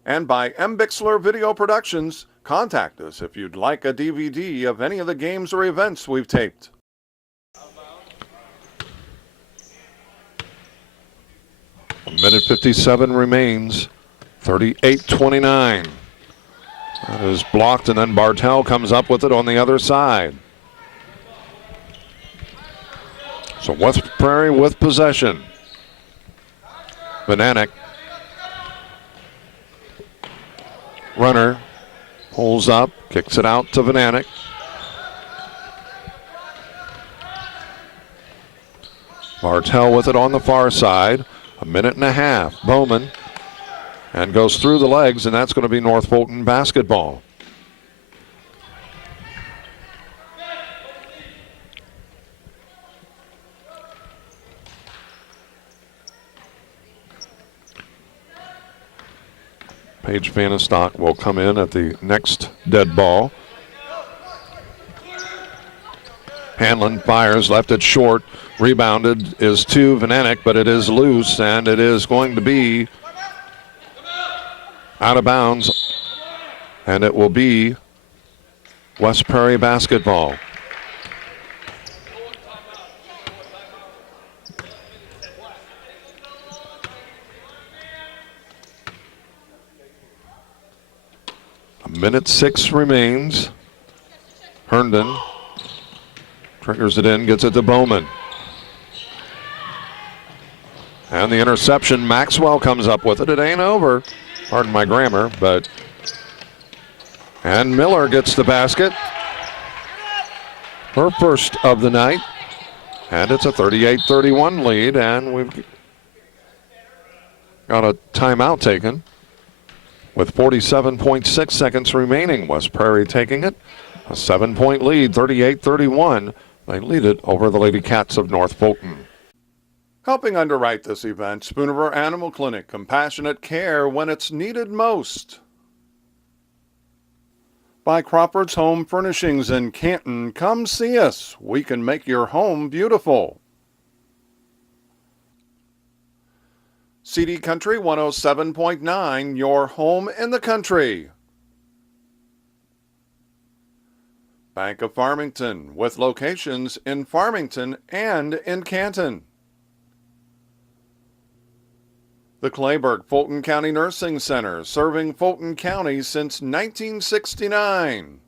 And by Bixler Video Productions. Contact us if you'd like a DVD of any of the games or events we've taped. A minute 57 remains. 38-29. That is blocked, and then Bartell comes up with it on the other side. So West Prairie with possession. Vananek. Runner pulls up, kicks it out to Vananek. Bartell with it on the far side. A minute and a half. Bowman, and goes through the legs, and that's going to be North Fulton basketball. Paige Vannestock will come in at the next dead ball. Hanlon fires, left it short. Rebounded is to Vananek, but it is loose, and it is going to be out of bounds, and it will be West Prairie basketball. Minute 6 remains. Herndon triggers it in, gets it to Bowman. And the interception, Maxwell comes up with it. It ain't over. Pardon my grammar, but... And Miller gets the basket. Her first of the night. And it's a 38-31 lead, and we've got a timeout taken with 47.6 seconds remaining. West Prairie taking it. A 7-point lead, 38-31. They lead it over the Lady Cats of North Fulton. Helping underwrite this event, Spoonriver Animal Clinic, compassionate care when it's needed most. By Crawford's Home Furnishings in Canton, come see us. We can make your home beautiful. CD Country 107.9, your home in the country. Bank of Farmington, with locations in Farmington and in Canton. The Clayburgh Fulton County Nursing Center, serving Fulton County since 1969.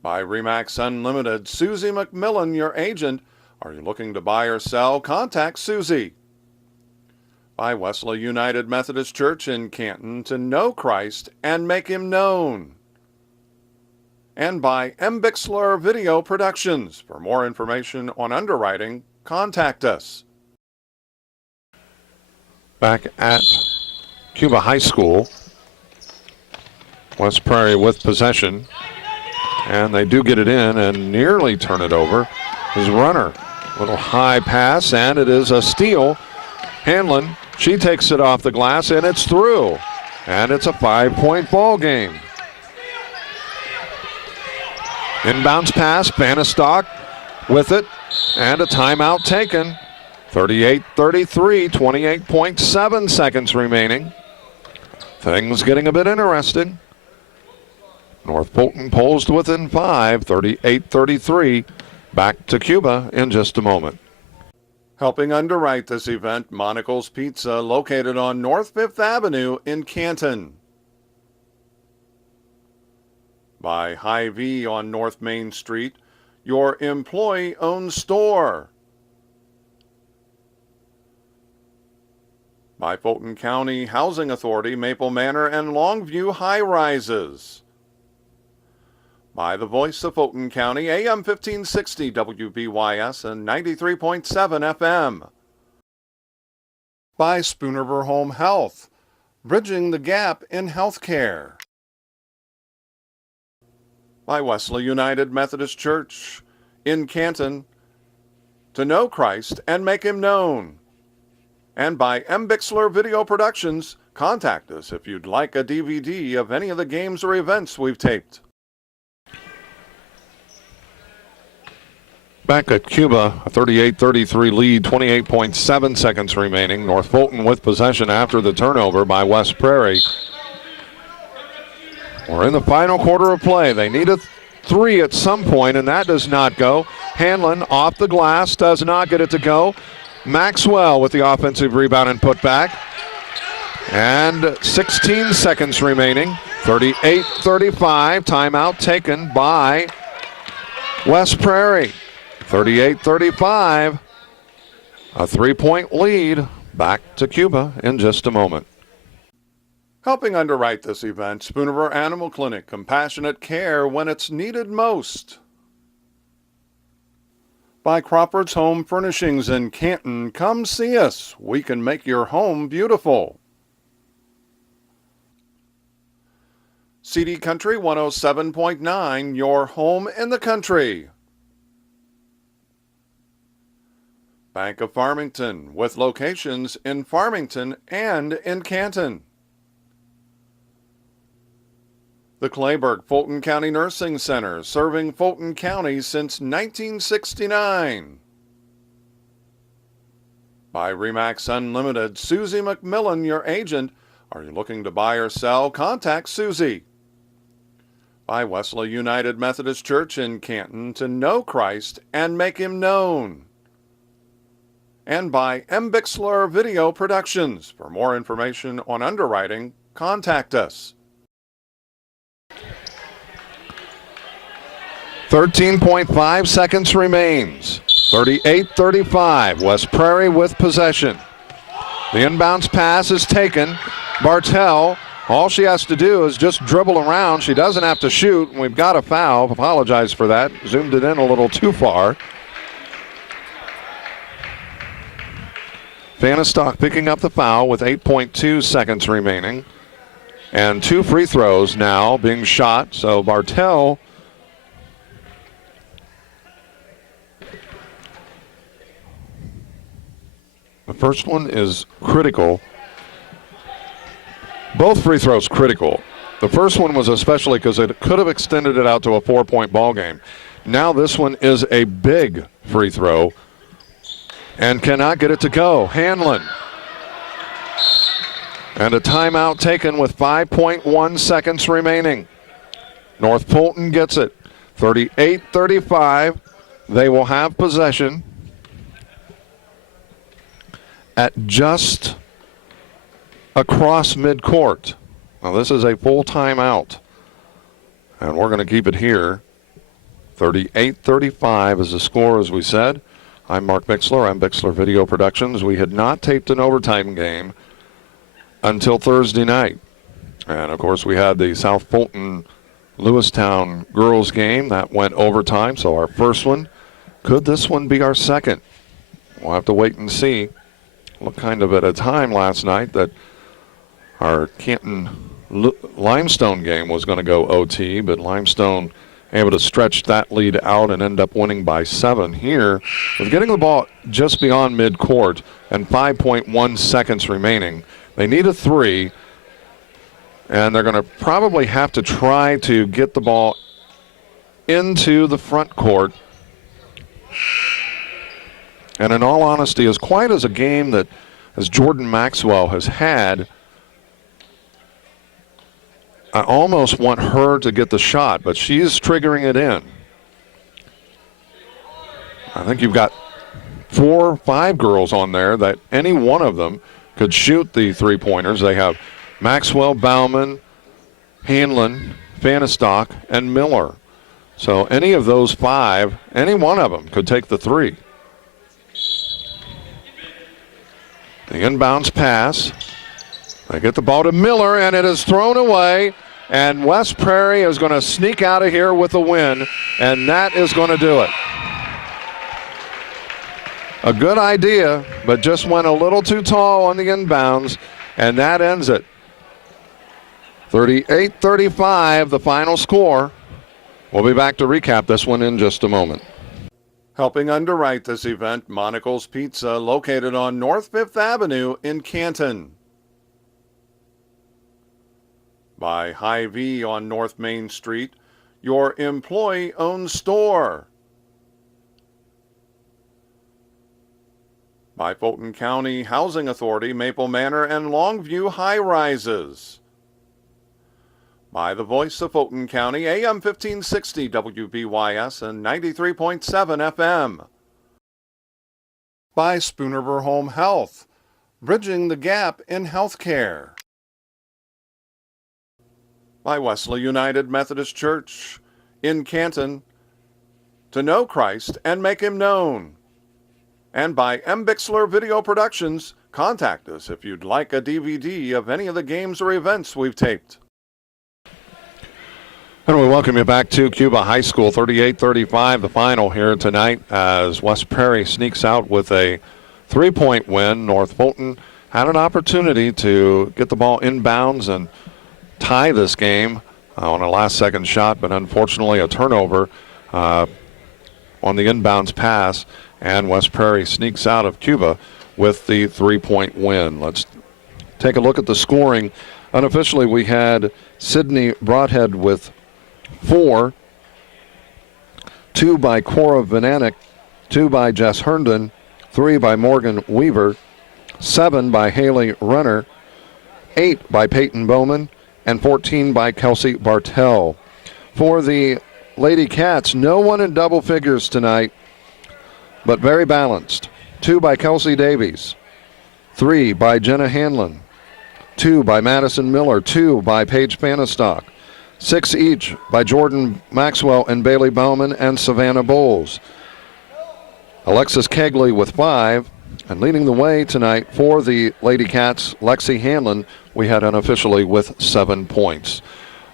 By Remax Unlimited, Susie McMillan, your agent. Are you looking to buy or sell? Contact Susie. By Wesley United Methodist Church in Canton, to know Christ and make him known. And by Bixler Video Productions. For more information on underwriting, contact us. Back at Cuba High School, West Prairie with possession, and they do get it in and nearly turn it over. His runner, little high pass, and it is a steal. Hanlon, she takes it off the glass, and it's through, and it's a 5-point ball game. Inbounds pass, Vannestock with it, and a timeout taken. 38-33, 28.7 seconds remaining. Things getting a bit interesting. North Fulton pulls to within 5, 38-33. Back to Cuba in just a moment. Helping underwrite this event, Monocle's Pizza, located on North 5th Avenue in Canton. By Hy-Vee on North Main Street, your employee-owned store. By Fulton County Housing Authority, Maple Manor and Longview High Rises. By the Voice of Fulton County, AM 1560 WBYS and 93.7 FM. By Spoonriver Home Health, bridging the gap in healthcare. By Wesley United Methodist Church in Canton, to know Christ and make him known. And by Bixler Video Productions. Contact us if you'd like a DVD of any of the games or events we've taped. Back at Cuba, a 38-33 lead, 28.7 seconds remaining. North Fulton with possession after the turnover by West Prairie. We're in the final quarter of play. They need a 3 at some point, and that does not go. Hanlon off the glass, does not get it to go. Maxwell with the offensive rebound and putback. And 16 seconds remaining. 38-35. Timeout taken by West Prairie. 38-35. A 3-point lead. Back to Cuba in just a moment. Helping underwrite this event, Spoonriver Animal Clinic, compassionate care when it's needed most. By Crawford's Home Furnishings in Canton, come see us. We can make your home beautiful. CD Country 107.9, your home in the country. Bank of Farmington, with locations in Farmington and in Canton. The Clayburgh Fulton County Nursing Center, serving Fulton County since 1969. By RE/MAX Unlimited, Susie McMillan, your agent. Are you looking to buy or sell? Contact Susie. By Wesley United Methodist Church in Canton, to know Christ and make him known. And by Bixler Video Productions. For more information on underwriting, contact us. 13.5 seconds remains. 38-35, West Prairie with possession. The inbounds pass is taken. Bartell, all she has to do is just dribble around. She doesn't have to shoot. We've got a foul. Apologize for that. Zoomed it in a little too far. Fanistock picking up the foul with 8.2 seconds remaining. And 2 free throws now being shot. So Bartell the first one is critical. Both free throws critical. The first one was especially because it could have extended it out to a 4-point ball game. Now this one is a big free throw and cannot get it to go. Hanlon. And a timeout taken with 5.1 seconds remaining. North Fulton gets it. 38-35. They will have possession at just across midcourt. Now this is a full timeout, and we're going to keep it here. 38-35 is the score, as we said. I'm Mark Bixler. I'm Bixler Video Productions. We had not taped an overtime game until Thursday night. And, of course, we had the South Fulton Lewistown girls game. That went overtime, so our first one. Could this one be our second? We'll have to wait and see. Looked kind of at a time last night that our Canton Limestone game was going to go OT, but Limestone able to stretch that lead out and end up winning by 7 here. With getting the ball just beyond midcourt and 5.1 seconds remaining, they need a 3, and they're going to probably have to try to get the ball into the front court. And in all honesty, as quiet as a game that as Jordan Maxwell has had, I almost want her to get the shot, but she's triggering it in. I think you've got 4 or 5 girls on there that any one of them could shoot the 3-pointers. They have Maxwell, Bauman, Hanlon, Fanistock, and Miller. So any of those 5, any one of them could take the 3. The inbounds pass. They get the ball to Miller, and it is thrown away. And West Prairie is going to sneak out of here with a win, and that is going to do it. A good idea, but just went a little too tall on the inbounds, and that ends it. 38-35, the final score. We'll be back to recap this one in just a moment. Helping underwrite this event, Monocle's Pizza, located on North 5th Avenue in Canton. By Hy-Vee on North Main Street, your employee-owned store. By Fulton County Housing Authority, Maple Manor and Longview High Rises. By the Voice of Fulton County, AM 1560 WBYS and 93.7 FM. By Spoonerver Home Health, bridging the gap in healthcare. By Wesley United Methodist Church in Canton, to know Christ and make him known. And by Bixler Video Productions. Contact us if you'd like a DVD of any of the games or events we've taped. And we welcome you back to Cuba High School. 38-35 the final here tonight as West Prairie sneaks out with a 3-point win. North Fulton had an opportunity to get the ball inbounds and tie this game on a last-second shot, but unfortunately a turnover on the inbounds pass, And West Prairie sneaks out of Cuba with the 3-point win. Let's take a look at the scoring. Unofficially, we had Sydney Broadhead with 4, 2 by Cora Vananek, 2 by Jess Herndon, 3 by Morgan Weaver, 7 by Haley Runner, 8 by Peyton Bowman, and 14 by Kelsey Bartell. For the Lady Cats, no one in double figures tonight, but very balanced. 2 by Kelsey Davies, 3 by Jenna Hanlon, 2 by Madison Miller, 2 by Paige Panistock, 6 each by Jordan Maxwell and Bailey Bauman and Savannah Bowles. Alexis Kegley with 5, and leading the way tonight for the Lady Cats, Lexi Hanlon, we had unofficially with 7 points.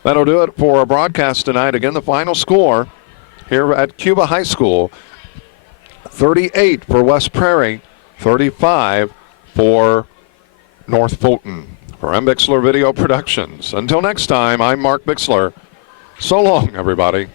That'll do it for our broadcast tonight. Again, the final score here at Cuba High School, 38 for West Prairie, 35 for North Fulton. For M. Bixler Video Productions. Until next time, I'm Mark Bixler. So long, everybody.